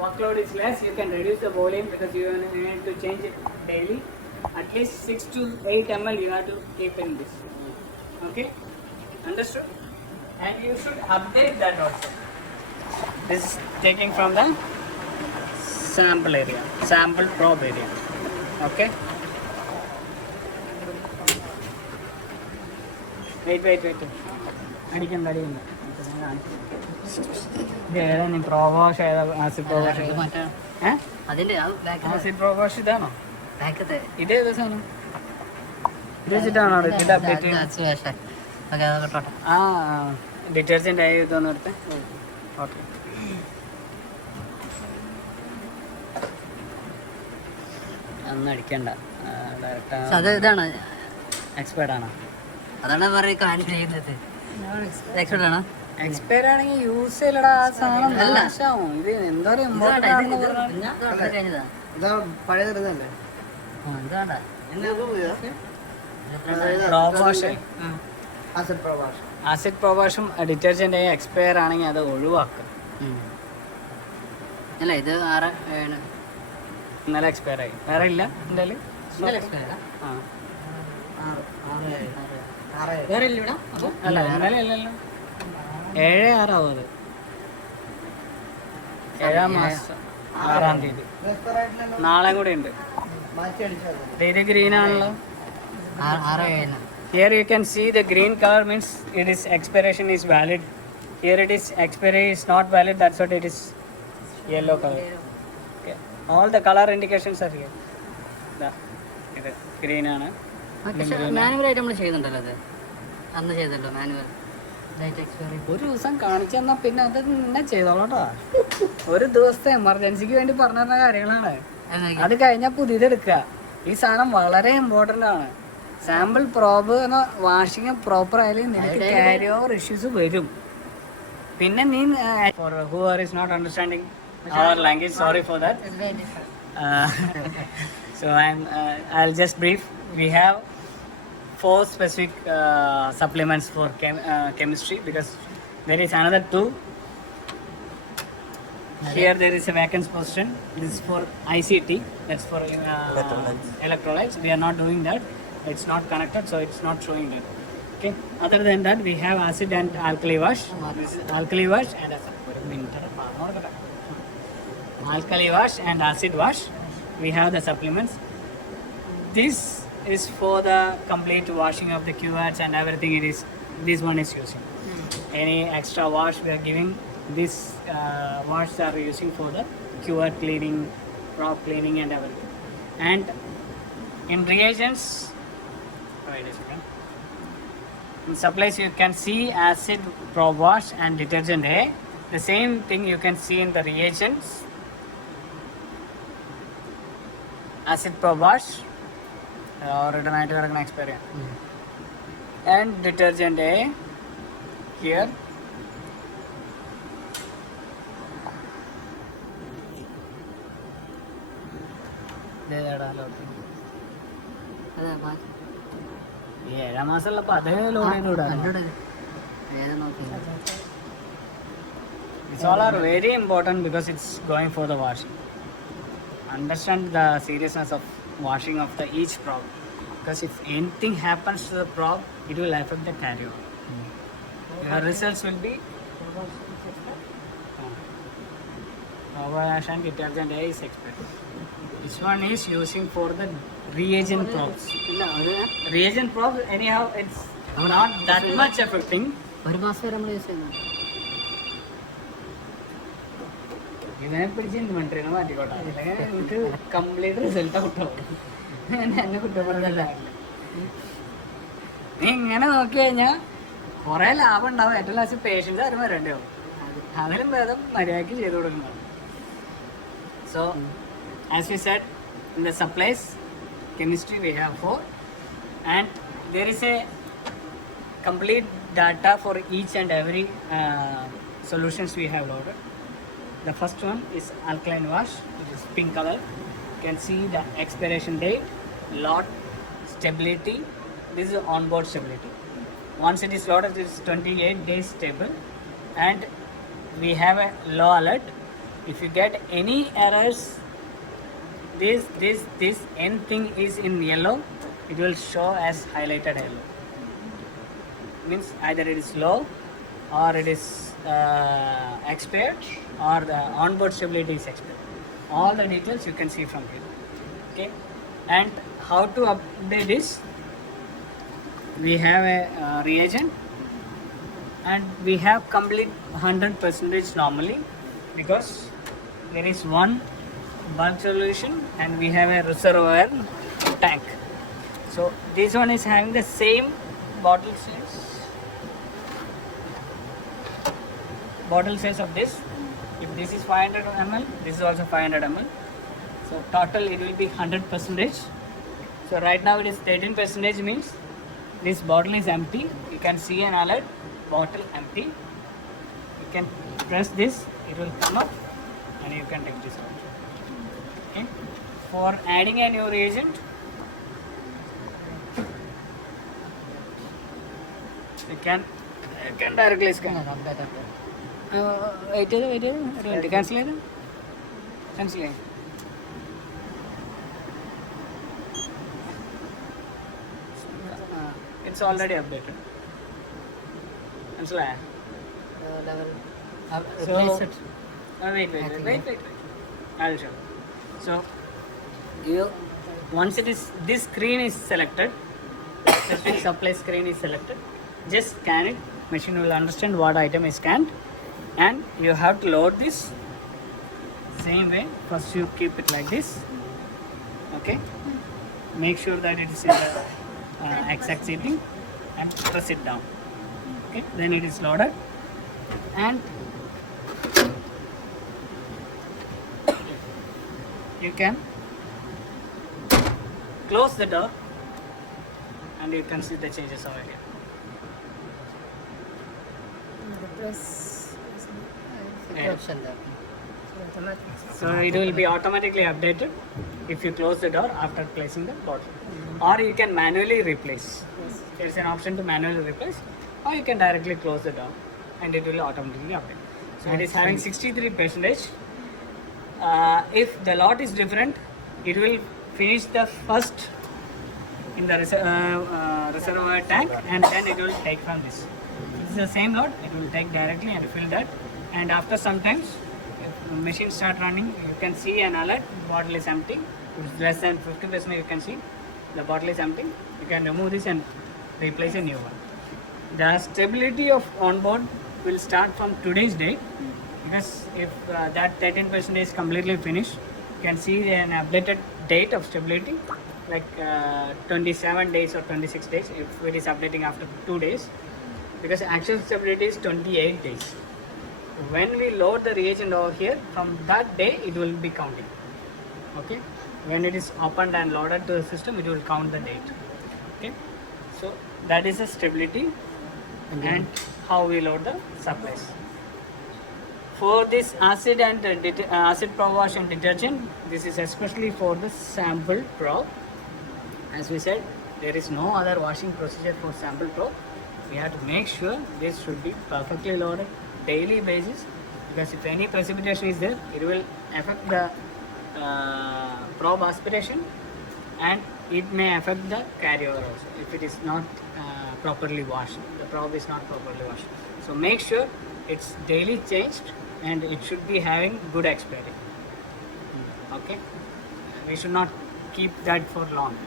workload is less, you can reduce the volume because you need to change it daily. At least 6 to 8 ml you have to keep in this. Okay, understood? And you should update that also. This is taking from the sample area, sample probe area. Okay. Wait. അടിക്കണ്ട ഏതാ നീ പ്രോവാഷ് ഏതാ acid പ്രോവാഷ് acid പ്രോവാഷ് ഇതാണോ ഇതേതാ സാധനം ഇത് വെച്ചിട്ടാണോ ഇത് update ആ ഡിറ്റർജന്റ് ആയി ഇതൊന്നും എടുത്ത് ഓക്കെ ഒന്നും അടിക്കണ്ട ഇതാണ് എക്സ്പേർട്ട് ആണോ അതാണ് പറയുന്നത് എക്സ്പെർട്ട് ആണോ എക്സ്പയർ ആണെങ്കിൽ യൂസ് ചെയ്യലടാ ആ സാധനം നാശാവും. ഇത് എന്താ ആസിഡ് പ്രൊവാഷും ഡിറ്റർജന്റ് എക്സ്പയർ ആണെങ്കിൽ അത് ഒഴിവാക്കുക. അല്ല ഇത് 6 7 ഇന്നലെ എക്സ്പയർ ആയി. വേറെ ഇല്ല എന്തായാലും ആ വേറെ ഇല്ല ഇവിടെ അപ്പോൾ അല്ല ഇന്നലെ അല്ലല്ലോ 7/6 ആവും അത്. 7-ാം മാസം 6-ാം തീയതി. നാളെ കൂടെ ഉണ്ട്. മാറ്റി അടിച്ചാൽ ഇത് ഗ്രീൻ ആണല്ലോ. 6 7 Here you can see the green color means it is expiration is valid. Here it is expiry is not valid, that's what it is yellow color. Okay. All the color indications are here. ഇത് green ആണ്. പക്ഷേ മാനുവലായിട്ട് നമ്മൾ ചെയ്യുന്നുണ്ടല്ലോ അത്. അന്ന് ചെയ്തല്ലോ manual light expiry. ഒരു ദിവസം കാണിച്ചു തന്നാൽ പിന്നെ അത് തന്നെ ചെയ്തോളാട്ടോ. ഒരു ദിവസത്തെ എമർജൻസിക്ക് വേണ്ടി പറഞ്ഞു തന്ന കാര്യങ്ങളാണ്. അത് കഴിഞ്ഞാൽ പുതിയത് എടുക്കുക. ഈ സാധനം വളരെ ഇമ്പോർട്ടൻ്റ് ആണ്. സാമ്പിൾ പ്രോബ് എന്ന വാഷിങ് പ്രോപ്പർ ആയാലും നിനക്ക് ക്യാരി ഓവർ ഇഷ്യൂസ് വരും. പിന്നെ നീ for who are is not understanding our language, sorry for that. So I'll just brief. We have 4 specific supplements for chemistry because there is another 2. Here there is a vacant position. This is for ICT. That's for electrolytes. We are not doing that. It's not connected, so it's not showing that. Okay. Other than that, we have acid and alkali wash. This is alkali wash and alkali wash and acid wash. We have the supplements. This is for the complete washing of the cuvettes and everything. It is this one is using. Any extra wash we are giving. This wash are using for the cuvette cleaning, prop cleaning and everything. And in reagents, wait a second. In supplies you can see acid probe wash and detergent A. The same thing you can see in the reagents. Acid probe wash or return experience. And detergent A here. അതെ 7-ാം മാസമുള്ളപ്പോൾ അതേ load These all are very important because it's going for the washing. Understand the seriousness of washing of the each probe, because if anything happens to the probe, it will affect the carrier. Your results will be wash and detergent A is expected. This one is using for the reagent probes. Reagent probes anyhow it's not that much affecting. ഒരു മാസം വരെ നമ്മൾ use ചെയ്യുന്നത്. ഇവനെ പിടിച്ച് ഇൻവെന്ററിനെ മാറ്റിക്കോട്ടെ, അല്ലെങ്കിൽ എനിക്ക് complete result കിട്ടും. എന്നെ കുറ്റപ്പെടുന്നല്ല. നീ ഇങ്ങനെ നോക്കി കഴിഞ്ഞാൽ കുറെ ലാഭം ഉണ്ടാവും. ഏറ്റവും ലാസ്റ്റ് പേഷ്യൻസ് ആരും വരേണ്ടിയാവും. അതിലും ഭേദം മര്യാദയ്ക്ക് ചെയ്ത് കൊടുക്കുന്നത്. So as we said, in the supplies chemistry we have 4, and there is a complete data for each and every solutions we have loaded. The first one is alkaline wash, which is pink color. You can see the expiration date, lot, stability. This is onboard stability. Once it is loaded, it is 28 days stable, and we have a low alert. If you get any errors, this anything is in yellow, it will show as highlighted yellow. Means either it is low or it is expired or the onboard stability is expired. All the details you can see from here. Okay, and how to update this? We have a reagent, and we have complete 100% normally, because there is one bulk solution and we have a reservoir tank. So this one is having the same bottle size of this. If this is 500 ml, this is also 500 ml. So total it will be 100%. So right now it is 13%, means this bottle is empty. You can see an alert, bottle empty. You can press this, it will come up and you can take this out. Okay. For adding a new reagent, you can directly scan. Wait, cancel it. Essentially. It's already updated. Essentially. level. So, Replace it. wait. I'll show. So, you once this screen is selected, specific supply screen is selected, just scan it. Machine will understand what item is scanned, and you have to load this same way. First, you keep it like this. Okay. Make sure that it is in the exact seating, and press it down. Okay. Then it is loaded, and you can close the door and you can see the changes over here. Replace. Yeah. Option there. Automatic. So it will be automatically updated if you close the door after placing the bottle. Or you can manually replace. There is an option to manually replace, or you can directly close the door and it will automatically update. So it is having 63%. If the lot is different, it will finish the first in the reservoir tank, and then it will take from this. This is the same lot, it will take directly and fill that, and after some times if the machine start running, you can see an alert, bottle is empty. If it's less than 50%, you can see the bottle is empty. You can remove this and replace a new one. The stability of onboard will start from today's date, because if that 13% is completely finished, you can see an updated date of stability, like 27 days or 26 days if it is updating after 2 days, because actual stability is 28 days. When we load the reagent over here, from that day it will be counting. Okay, when it is opened and loaded to the system, it will count the date. Okay, so that is the stability and how we load the supplies. For this acid and acid probe wash and detergent, this is especially for the sample probe. As we said, there is no other washing procedure for sample probe. We have to make sure this should be perfectly loaded daily basis, because if any precipitation is there, it will affect the probe aspiration, and it may affect the carryover also if it is not properly washed. The probe is not properly washed. So make sure it's daily changed and it should be having good expiry. Okay, we should not keep that for long,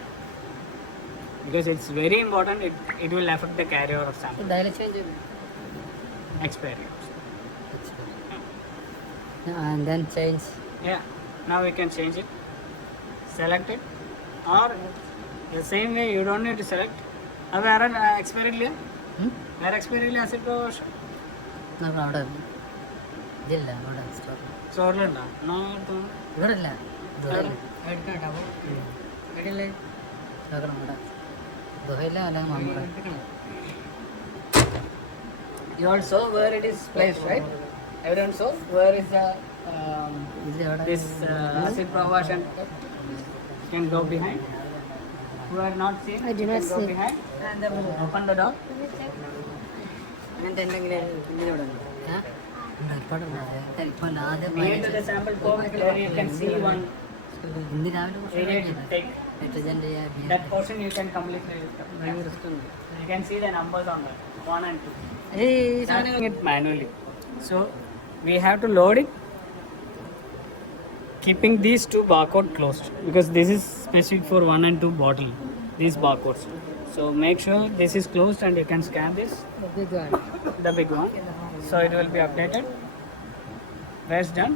because it's very important. It will affect the carryover of sample Daily change it. expiry. And then change. Yeah, now we can change it. Select it, or the same way you don't need to select. अब यार expiry लिया? यार expiry लिया acid probe wash? നമുക്ക് അവിടെ ഇതില്ല അവിടെ Store लेना? No, तो ഇവിടെ ഇല്ല എടുക്കട്ടെ അപ്പോൾ. എടുക്കല്ലേ? നോക്കണം ഇവിടെ ദുബൈയിലെ അല്ലെങ്കിൽ നമ്മുടെ You all saw where it is placed, right? Everyone saw where is the this acid probe wash and can go behind. Who are not seen? I do not can go see. behind. Open the door. അങ്ങനത്തെ എന്തെങ്കിലും ഇതിലൂടെ ഇപ്പോൾ ആദ്യം Near to the sample probe, there you can see one ഇന്ന് രാവിലെ area to take. Detergent That portion you can completely lift up. You can see the numbers on that, 1 and 2. Starting it manually. So we have to load it, keeping these two barcode closed, because this is specific for 1 and 2 bottle, these barcodes. So make sure this is closed and you can scan this, the big one. So it will be updated. Where it's done,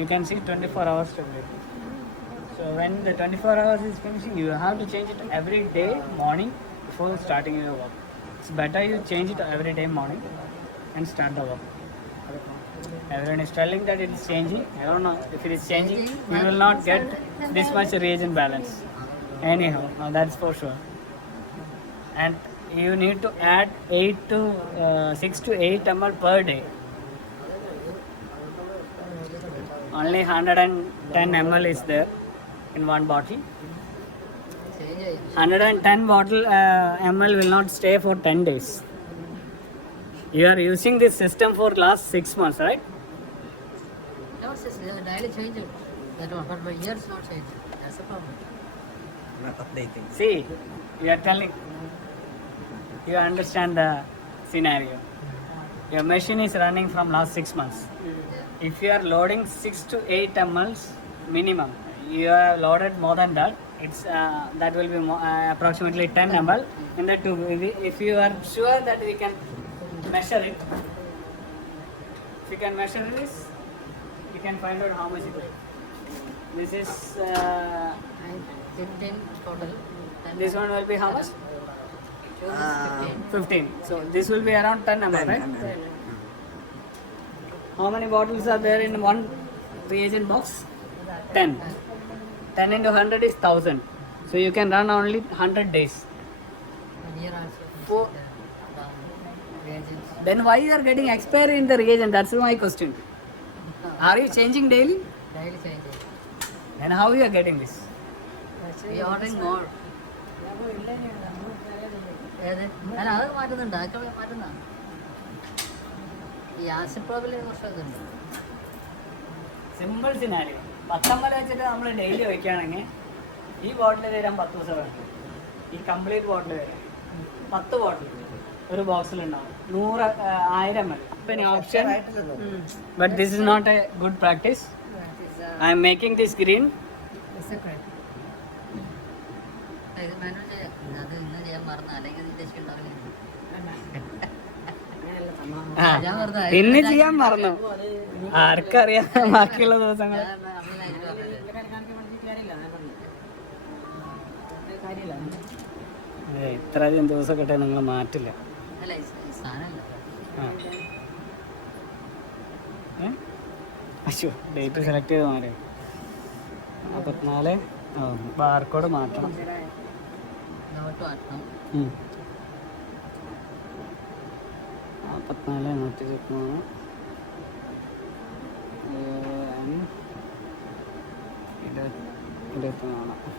you can see 24 hours stability. So when the 24 hours is finishing, you have to change it every day morning before starting your work. It's better you change it every day morning and start the work. Everyone is telling that it is changing. I don't know if it is changing. We will not get this much reagent balance. Anyhow, that's for sure. And you need to add 6 to 8 ml per day. Only 110 ml is there in one bottle. 110 bottle ml will not stay for 10 days. You are using this system for last 6 months, right? Daily change That one, but my ears not changing. That's the problem. Not updating. See, you are telling, you understand the scenario. Your machine is running from last 6 months. If you are loading 6 to 8 mLs minimum, you have loaded more than that, it's that will be approximately 10 ml in the tube. If you are sure that we can measure it, if you can measure this, you can find out how much it is. This is 10 total. this one will be how much? Ah, 15. So this will be around 10 ml, 10 right? ml. How many bottles are there in one reagent box? 10. 10 into 100 is 1000. So you can run only 100 days. And here also. Four. The reagents. Then why you are getting expiry in the reagent? That's my question. Are you changing daily? Daily changing. Then how you are getting this? We are ordering more. ഏത്? അല്ല അത് മാറ്റുന്നുണ്ട്, അതൊക്കെ മാറ്റുന്നതാണ്. ഈ acid പ്രോബിൽ കുറച്ച് ഇതുണ്ട്. Simple scenario. 10 ml വെച്ചിട്ട് നമ്മൾ ഡെയിലി വയ്ക്കുകയാണെങ്കിൽ ഈ ബോട്ടിൽ തരാൻ 10 ദിവസം വേണം. ഈ കംപ്ലീറ്റ് ബോട്ടിൽ വരാം 10 ബോട്ടിൽ ഒരു ബോക്സിലുണ്ടാവും 1000 ml. Any option? But this is not a good practice. I am making this green. ഇത് മാനുവൽ ചെയ്യാം. അത് ഇന്ന് ചെയ്യാൻ മറന്ന, അല്ലെങ്കിൽ ഉദ്ദേശിച്ച് ഉണ്ടാവില്ല. ഞാൻ വെറുതെ ഇന്ന് ചെയ്യാൻ മറന്നു. ആർക്കറിയാം ബാക്കിയുള്ള ദിവസങ്ങൾ. ഇത്രയധികം ദിവസം കിട്ടാൻ നിങ്ങൾ മാറ്റില്ല. അല്ല, സാധനമല്ല. അശോ, ഡേറ്റ് സെലക്ട് ചെയ്ത് മാറി. 54 ബാർകോഡ് മാറ്റണം. നോട്ട് മാറ്റണം. 44 123 24.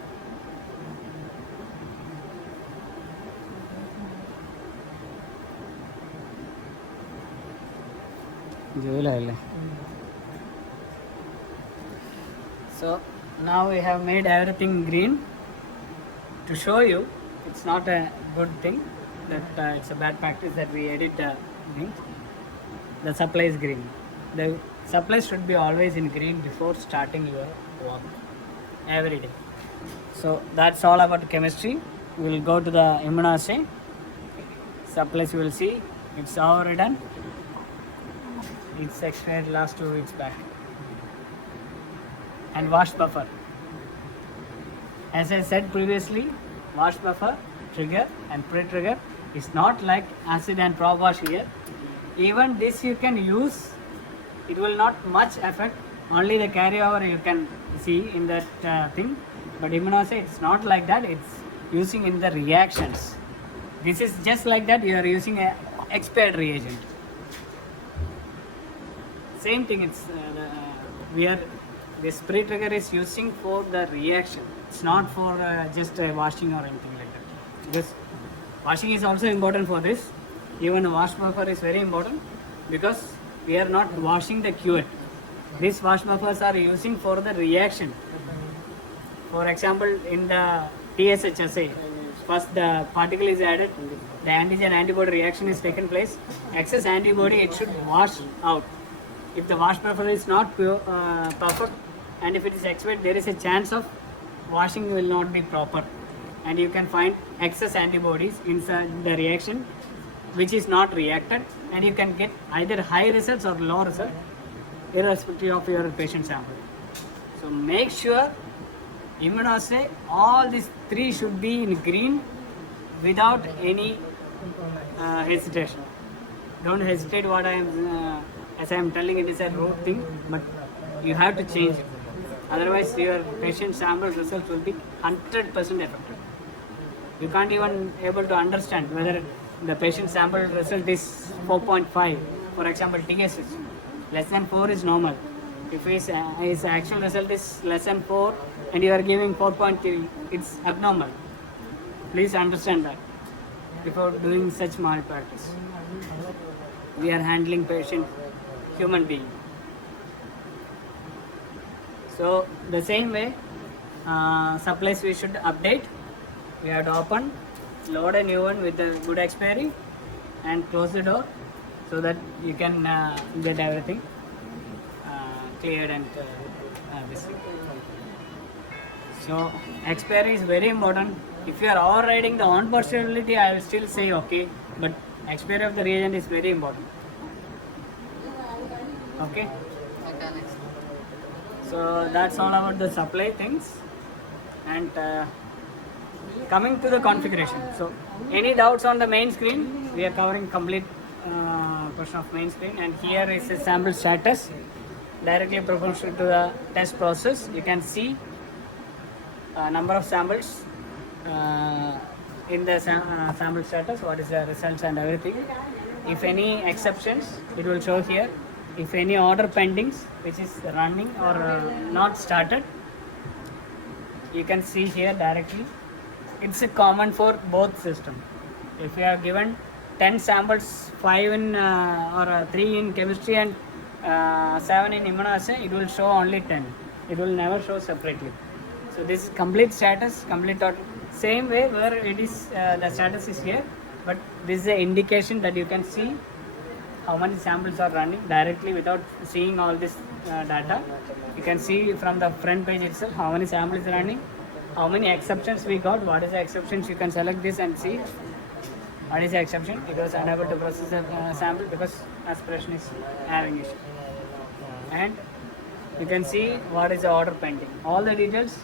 ജൂലൈ അല്ലേ? So now we have made everything green to show you it's not a good thing, that it's a bad practice that we edit the thing. The supply is green. The supply should be always in green before starting your work every day. So that's all about chemistry. We will go to the immunoassay. Supplies you will see it's overridden. It's expired last 2 weeks back. And wash buffer. As I said previously, wash buffer, trigger and pre-trigger is not like acid and probe wash here. Even this you can use, it will not much affect, only the carryover you can see in that thing. But immunoassay, it's not like that, it's using in the reactions. This is just like that, you are using a expired reagent. Same thing, it's this pre-trigger is using for the reaction. It's not for just washing or anything like that. This washing is also important for this. Even wash buffer is very important because we are not washing the cuvette. These wash buffers are using for the reaction. For example, in the TSH assay, first the particle is added, the antigen antibody reaction is taken place, excess antibody it should wash out. If the wash buffer is not pure, perfect, and if it is expired, there is a chance of washing will not be proper, and you can find excess antibodies inside the reaction which is not reacted, and you can get either high results or low results irrespective of your patient sample. So make sure immunoassay, all these 3 should be in green without any hesitation. Don't hesitate what I am as I am telling, it is a rote thing, but you have to change it. Otherwise your patient sample results will be 100% affected. You can't even able to understand whether the patient sample result is 4.5, for example TSH, less than 4 is normal. If his actual result is less than 4 and you are giving 4.3, it's abnormal. Please understand that before doing such malpractice. We are handling patient human being. So the same way, supplies we should update. We have to open, load a new one with a good expiry, and close the door so that you can get everything cleared and this thing. So expiry is very important. If you are overriding the on-board stability, I will still say okay, but expiry of the reagent is very important. Okay. So that's all about the supply things. And coming to the configuration. So any doubts on the main screen? We are covering complete portion of main screen, and here is a sample status directly proportional to the test process. You can see number of samples in the sample status, what is the results and everything. If any exceptions, it will show here. If any order pendings which is running or not started, you can see here directly. It's a common for both systems. If you have given 10 samples, 5 in or 3 in chemistry and 7 in immunoassay, it will show only 10. It will never show separately. So this is complete status, complete total. Same way where it is the status is here, but this is an indication that you can see how many samples are running directly without seeing all this data. You can see from the front page itself how many samples are running, how many exceptions we got, what is the exceptions. You can select this and see what is the exception. It was unable to process the sample because aspiration is having issue. And you can see what is the order pending. All the details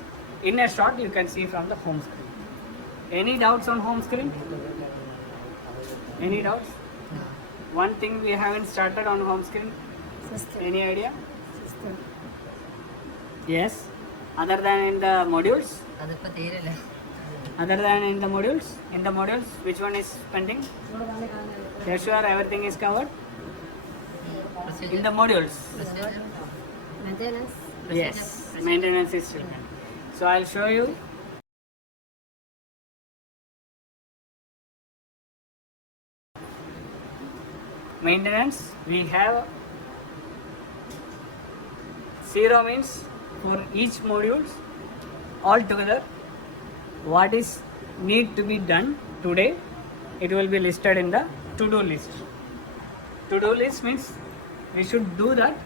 in a shot you can see from the home screen. Any doubts on home screen? Any doubts? One thing we haven't started on home screen. System. Any idea? System. Yes. Other than in the modules? Other than in the modules? In the modules, which one is pending? You're sure everything is covered? In the modules? Maintenance. Yes. Maintenance is still pending. So I'll show you. Maintenance, we have 0 means for each modules all together what is need to be done today, it will be listed in the to-do list. To-do list means we should do that,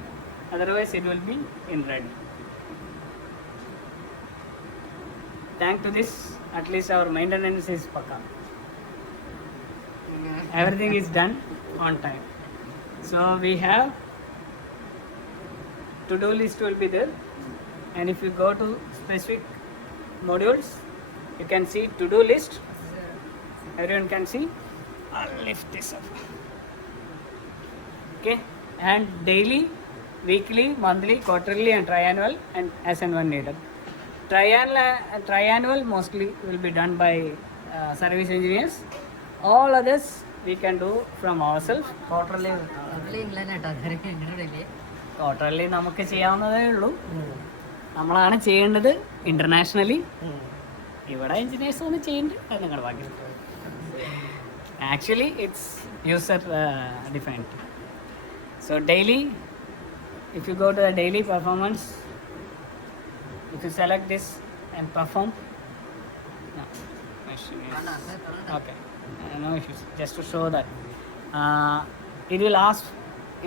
otherwise it will be in red. Thanks to this, at least our maintenance is pakka. Everything is done on time. So we have to-do list will be there, and if you go to specific modules, you can see to-do list. Everyone can see. I'll lift this up. Okay, and daily, weekly, monthly, quarterly, and triannual, and as and when needed. Triannual mostly will be done by service engineers. All others we can do from ourselves. Quarterly നമുക്ക് ചെയ്യാവുന്നതേ ഉള്ളൂ. നമ്മളാണ് ചെയ്യേണ്ടത് internationally. ഇവിടെ engineers ഒന്നും ചെയ്യേണ്ടത് അത് നിങ്ങളുടെ ഭാഗ്യം. Actually it's user defined. So daily, if you go to the daily performance, if you select this and perform, no, okay, no issues. Just to show that it will ask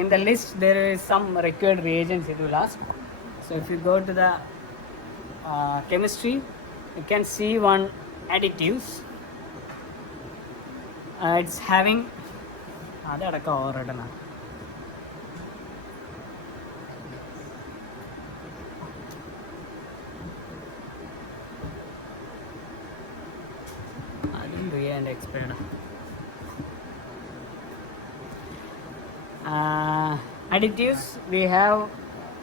in the list, there is some required reagents it will ask. So if you go to the chemistry, you can see one additives. It's having അതടക്കം ഓവറിടണം. അതും റിയാൻഡ് expired. Additives we have.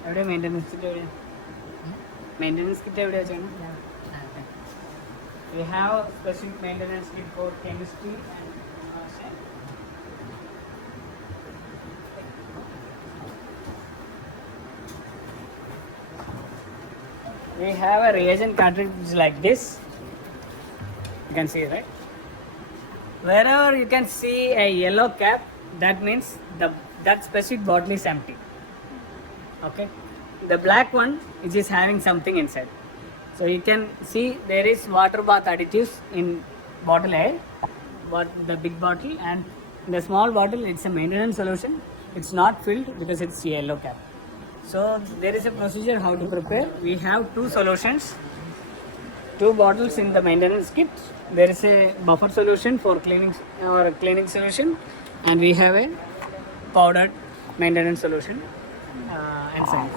എവിടെ maintenance kit എവിടെയാണ്? Maintenance kit എവിടെയാണ് ചെയ്യണം? We have specific maintenance kit for chemistry and we have a reagent cartridge like this. You can see, right? Wherever you can see a yellow cap, that means that specific bottle is empty. Okay. the black one which is having something inside. So you can see there is water bath additives in bottle A, but the big bottle, and in the small bottle it's a maintenance solution. It's not filled because it's yellow cap. So there is a procedure how to prepare. We have two solutions, two bottles in the maintenance kit. There is a buffer solution for cleaning or cleaning solution, and we have a powdered maintenance solution inside.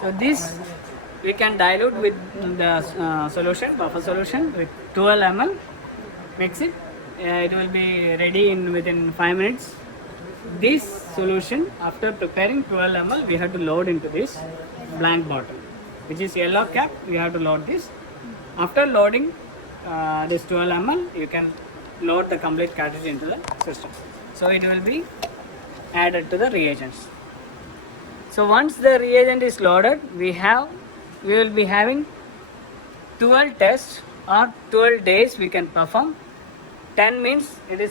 So this we can dilute with the solution, buffer solution, with 12 ml. Mix it. It will be ready within 5 minutes. This solution, after preparing 12 ml, we have to load into this blank bottle, which is yellow cap. We have to load this. After loading this 12 ml, you can load the complete cartridge into the system. So it will be added to the reagents. So once the reagent is loaded, we will be having 12 tests or 12 days we can perform. 10 means it is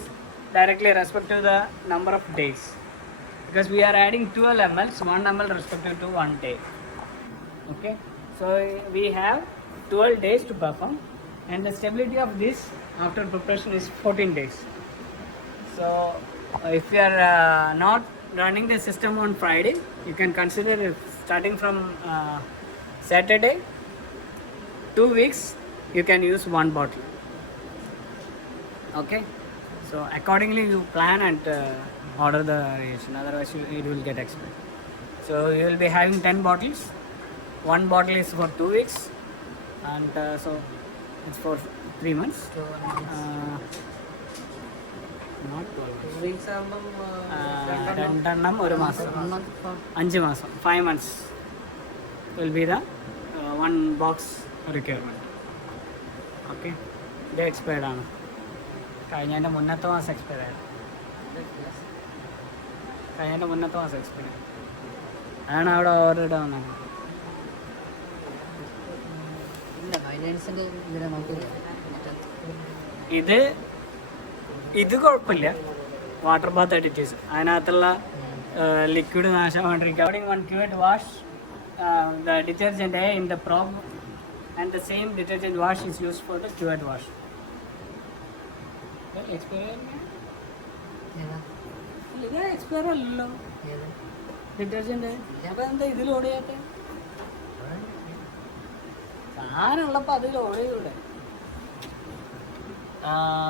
directly respect to the number of days, because we are adding 12 ml, 1 ml respective to 1 day. Okay, so we have 12 days to perform, and the stability of this after preparation is 14 days. So if you are not running the system on Friday, you can consider if starting from Saturday, 2 weeks you can use one bottle. Okay, so accordingly you plan and order the reagent, otherwise it will get expired. So you will be having 10 bottles. One bottle is for 2 weeks, and so it's for 3 months. Not 12 weeks ആകുമ്പം രണ്ടെണ്ണം ഒരു മാസം 5 മാസം 5 months will be the one box requirement. Okay, ഇത് expired ആണ്. കഴിഞ്ഞതിൻ്റെ മുന്നത്തെ മാസം എക്സ്പയർ ആയിരുന്നു. കഴിഞ്ഞതിൻ്റെ മുന്നത്തെ മാസം എക്സ്പയർ അതാണ് അവിടെ ഓർഡർ ഇടാൻ വന്നത്. ഇത് കുഴപ്പമില്ല. വാട്ടർ ബാത്ത് അഡിറ്റീവ്സ് അതിനകത്തുള്ള ലിക്വിഡ് നാശമായിട്ടിരിക്കും. One cuvette wash the detergent A in the probe, and the same detergent wash is used for the cuvette wash. ഇത് എക്സ്പയർ അല്ലല്ലോ ഡിറ്റർജൻറ്റ്. അപ്പം എന്താ ഇത് ലോഡ് ചെയ്യാത്ത? സാധനമുള്ളപ്പോൾ അത് load ചെയ്യൂടെ?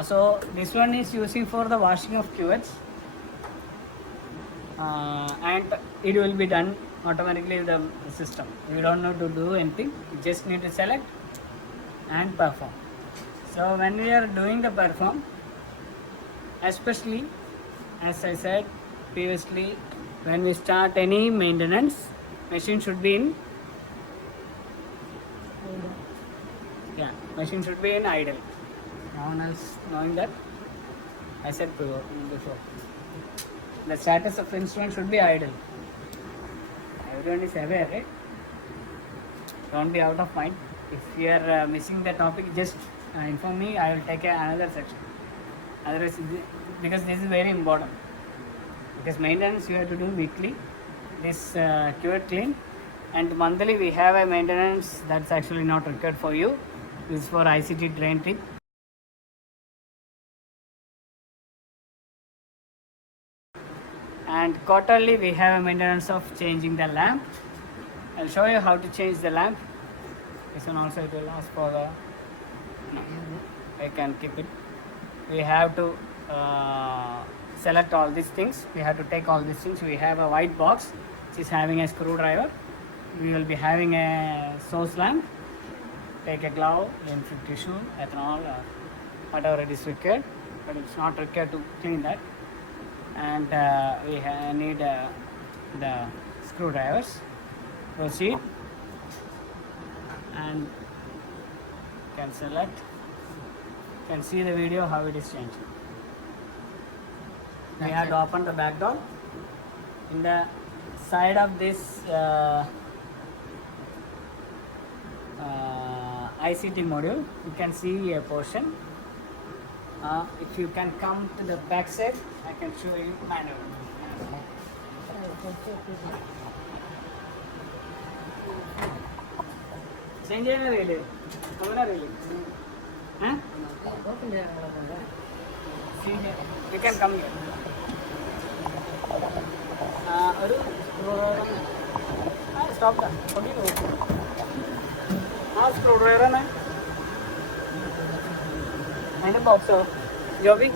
So this one is using for the washing of cuvettes, and it will be done automatically with the system. You don't need to do anything, you just need to select and perform. So when we are doing the perform, especially as I said previously, when we start any maintenance, machine should be in machine should be in idle. No one else knowing that. I said before, the status of instrument should be idle. Everyone is aware, right? Don't be out of mind. If you are missing the topic, just inform me. I will take another section. Otherwise, because this is very important. Because maintenance you have to do weekly. This cuvette clean, and monthly we have a maintenance that's actually not required for you. This is for ICT drain tip. And quarterly we have a maintenance of changing the lamp. I'll show you how to change the lamp. This one also it will ask for the I can keep it. We have to select all these things. We have to take all these things. We have a white box which is having a screwdriver. We will be having a source lamp. Take a glove, infect tissue, ethanol, or whatever it is required, but it's not required to clean that. And we need the screwdrivers. Proceed and can select. Can see the video how it is changing. We have to open the back door. In the side of this ICT module, you can see a portion. If you can come to the back side, I can show you manual. Change ചെയ്യാൻ അറിയില്ലേ? അങ്ങനെ അറിയില്ലേ? Open ചെയ്യാനുള്ള You can come here. ഒരു stop ആ screw ഡ്രൈവറാണ് അതിൻ്റെ ബോക്സോ ജോബി.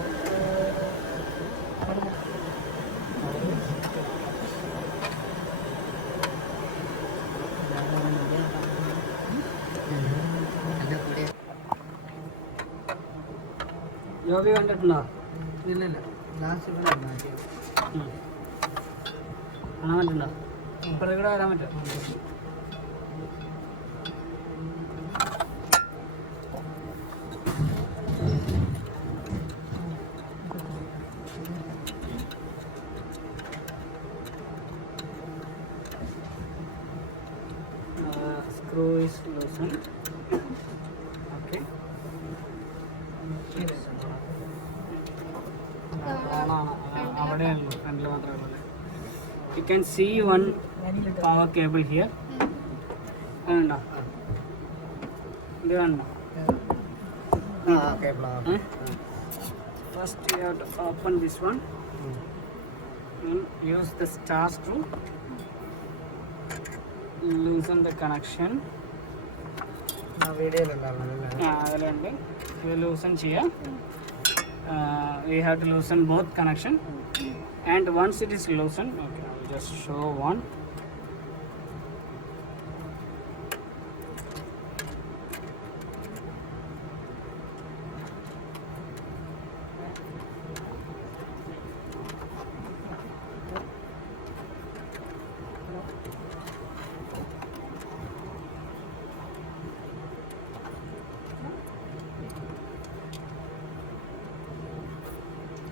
ജോബി കണ്ടിട്ടുണ്ടോ? ഇല്ലില്ല, ലാസ്റ്റ് കാണാൻ പറ്റുന്നുണ്ടോ? ഇപ്പഴേ കൂടെ വരാൻ പറ്റും. Screw is loosened. Okay. അവിടെയാണല്ലോ ഫ്രണ്ടിൽ മാത്രമേ ഉള്ളൂ. You can see one power cable here. കണ്ടോ? ഇത് കണ്ടോ? First you have to open this one and use the star screw. Loosen the connection. അതിലുണ്ട്. ഇത് ലൂസൺ ചെയ്യാം. We have to loosen both connection, and once it is loosened, okay, I will just show one.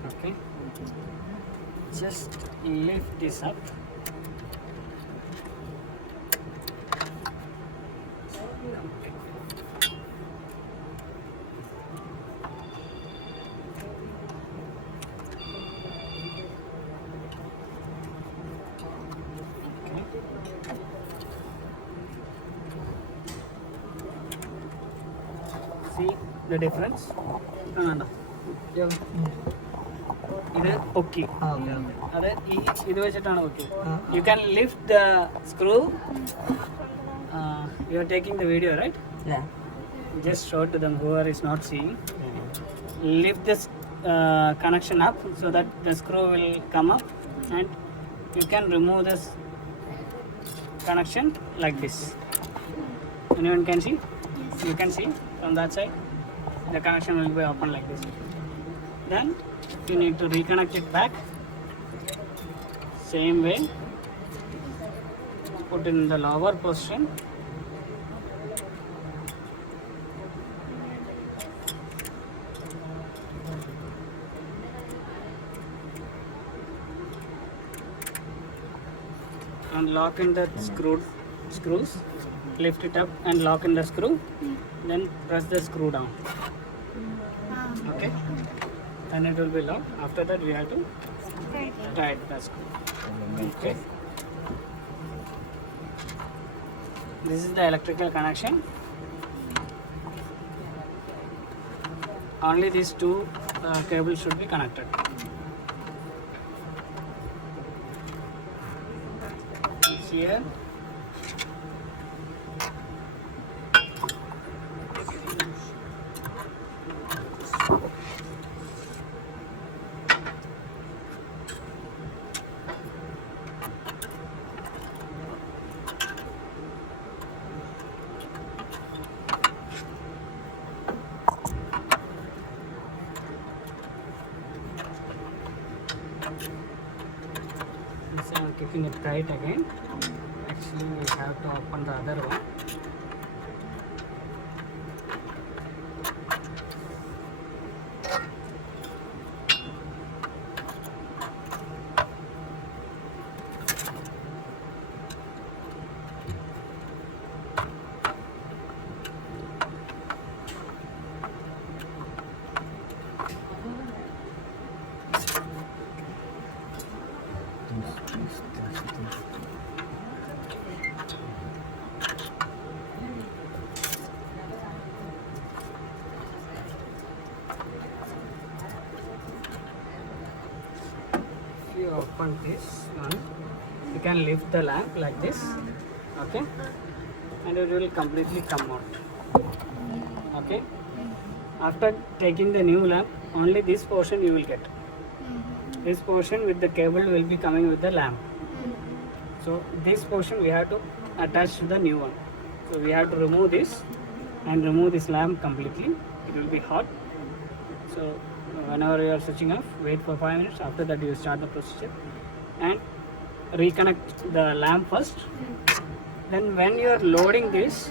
Okay, just lift this up. See the difference? ഇത് പൊക്കി, അത് ഇത് വെച്ചിട്ടാണ് പൊക്കി. You can lift the screw. You are taking the video, right? Just show to them whoever is not seeing. Lift this connection up so that the screw will come up, and you can remove this connection like this. Anyone can see? Yes. You can see from that side the connection will be open like this. Then you need to reconnect it back same way, put in the lower position, and lock in the screws. Lift it up and lock in the screw, then press the screw down. Okay, and it will be locked. After that we have to tight the screw. Okay, this is the electrical connection. Only these two cables should be connected. It's here. So I'm keeping it tight again. Actually we have to open the other one. open this one, you can lift the lamp like this, okay, and it will completely come out, okay. After taking the new lamp, only this portion you will get. This portion with the cable will be coming with the lamp. So this portion we have to attach to the new one. So we have to remove this and remove this lamp completely. It will be hot. So whenever you are switching off, wait for 5 minutes. After that you start the procedure and reconnect the lamp first. Then when you are loading this,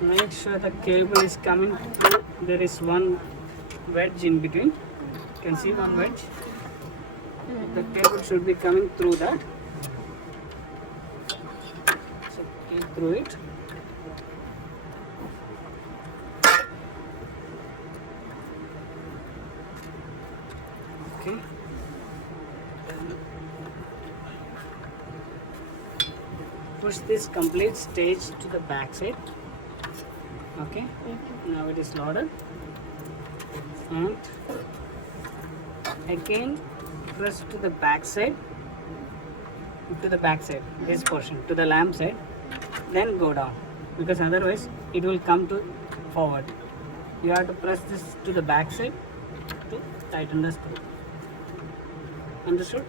make sure the cable is coming through. There is one wedge in between. You can see one wedge. The cable should be coming through that. So keep through it. Okay. Push this complete stage to the back side. Okay. Now it is loaded. And again press to the back side, this portion, to the lamp side, then go down, because otherwise it will come to forward. You have to press this to the back side to tighten the screw. Understood?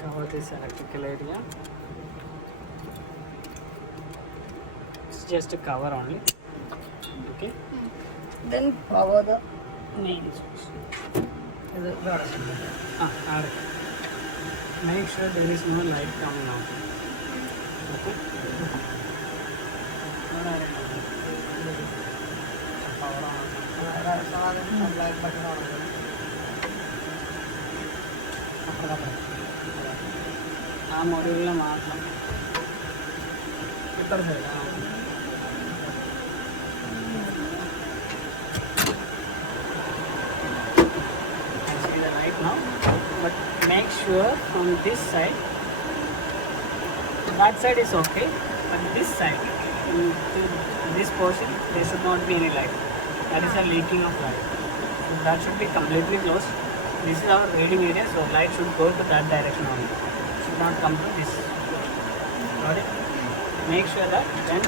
Cover this electrical area. It's just a cover only. Okay. Then power the main switch. Make sure there is no light coming out. Okay. ആ മൊഡ്യൂളിൽ മാത്രം ഇത്ര side see the light now, but make sure on this side, that side is okay, but this side, in this portion, there should not be any light. That is a leaking of light. So that should be completely closed. This is our reading area, so light should go to that direction only. Should not come to this. Got it? Make sure that when